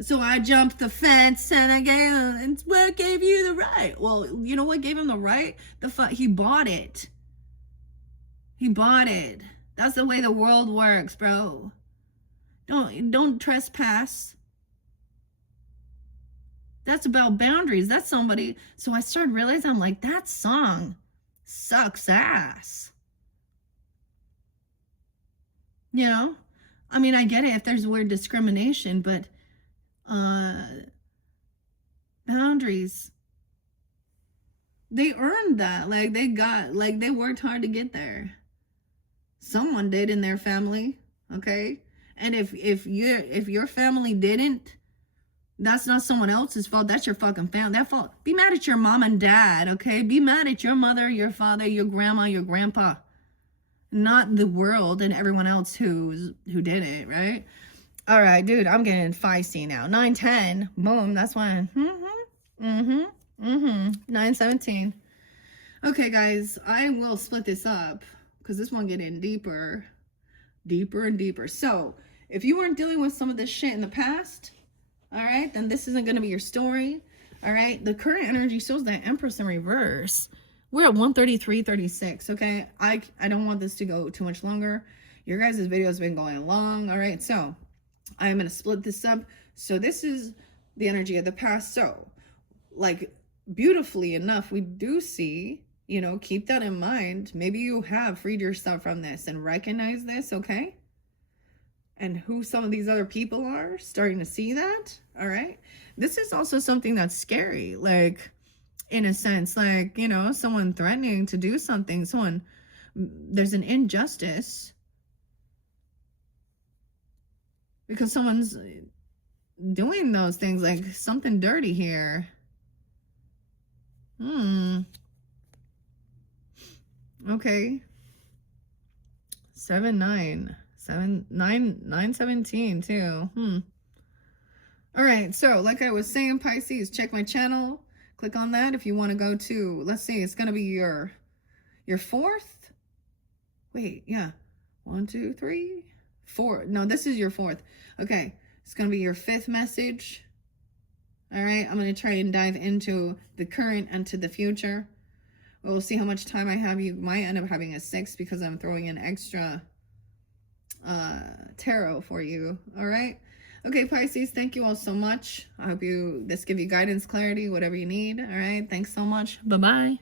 So I jumped the fence and and what gave you the right? Well, you know what gave him the right? He bought it. He bought it. That's the way the world works, bro. Don't trespass. That's about boundaries. That's somebody. So I started realizing, I'm like, that song sucks ass. You know? I mean, I get it if there's weird discrimination, but boundaries. They earned that. Like they worked hard to get there. Someone did in their family, okay? And if your family didn't, that's not someone else's fault. That's your fucking family. That fault. Be mad at your mom and dad, okay? Be mad at your mother, your father, your grandma, your grandpa. Not the world and everyone else who did it, right? All right, dude, I'm getting feisty now. 9:10, boom, that's one. 9:17. Okay, guys, I will split this up because this one getting deeper and deeper. So if you weren't dealing with some of this shit in the past, all right, then this isn't going to be your story. All right, the current energy shows that Empress in reverse. We're at 133:36. Okay, I don't want this to go too much longer. Your guys' video has been going long. All right, so I'm going to split this up. So this is the energy of the past. So like beautifully enough, we do see, you know, keep that in mind. Maybe you have freed yourself from this and recognize this, okay? And who some of these other people are, starting to see that, all right? This is also something that's scary, like, in a sense, like, you know, someone threatening to do something, there's an injustice because someone's doing those things, like something dirty here. Okay. 7 9 7 9 9 17 too. All right, so like I was saying, Pisces, check my channel. Click on that if you want to go to, let's see, it's going to be your fourth. Wait, yeah. 1 2 3 4. No, this is your fourth. Okay, it's going to be your fifth message. All right, I'm going to try and dive into the current and to the future. We'll see how much time I have. You might end up having a 6 because I'm throwing in extra tarot for you. All right. Okay, Pisces, thank you all so much. I hope this give you guidance, clarity, whatever you need. All right. Thanks so much. Bye-bye.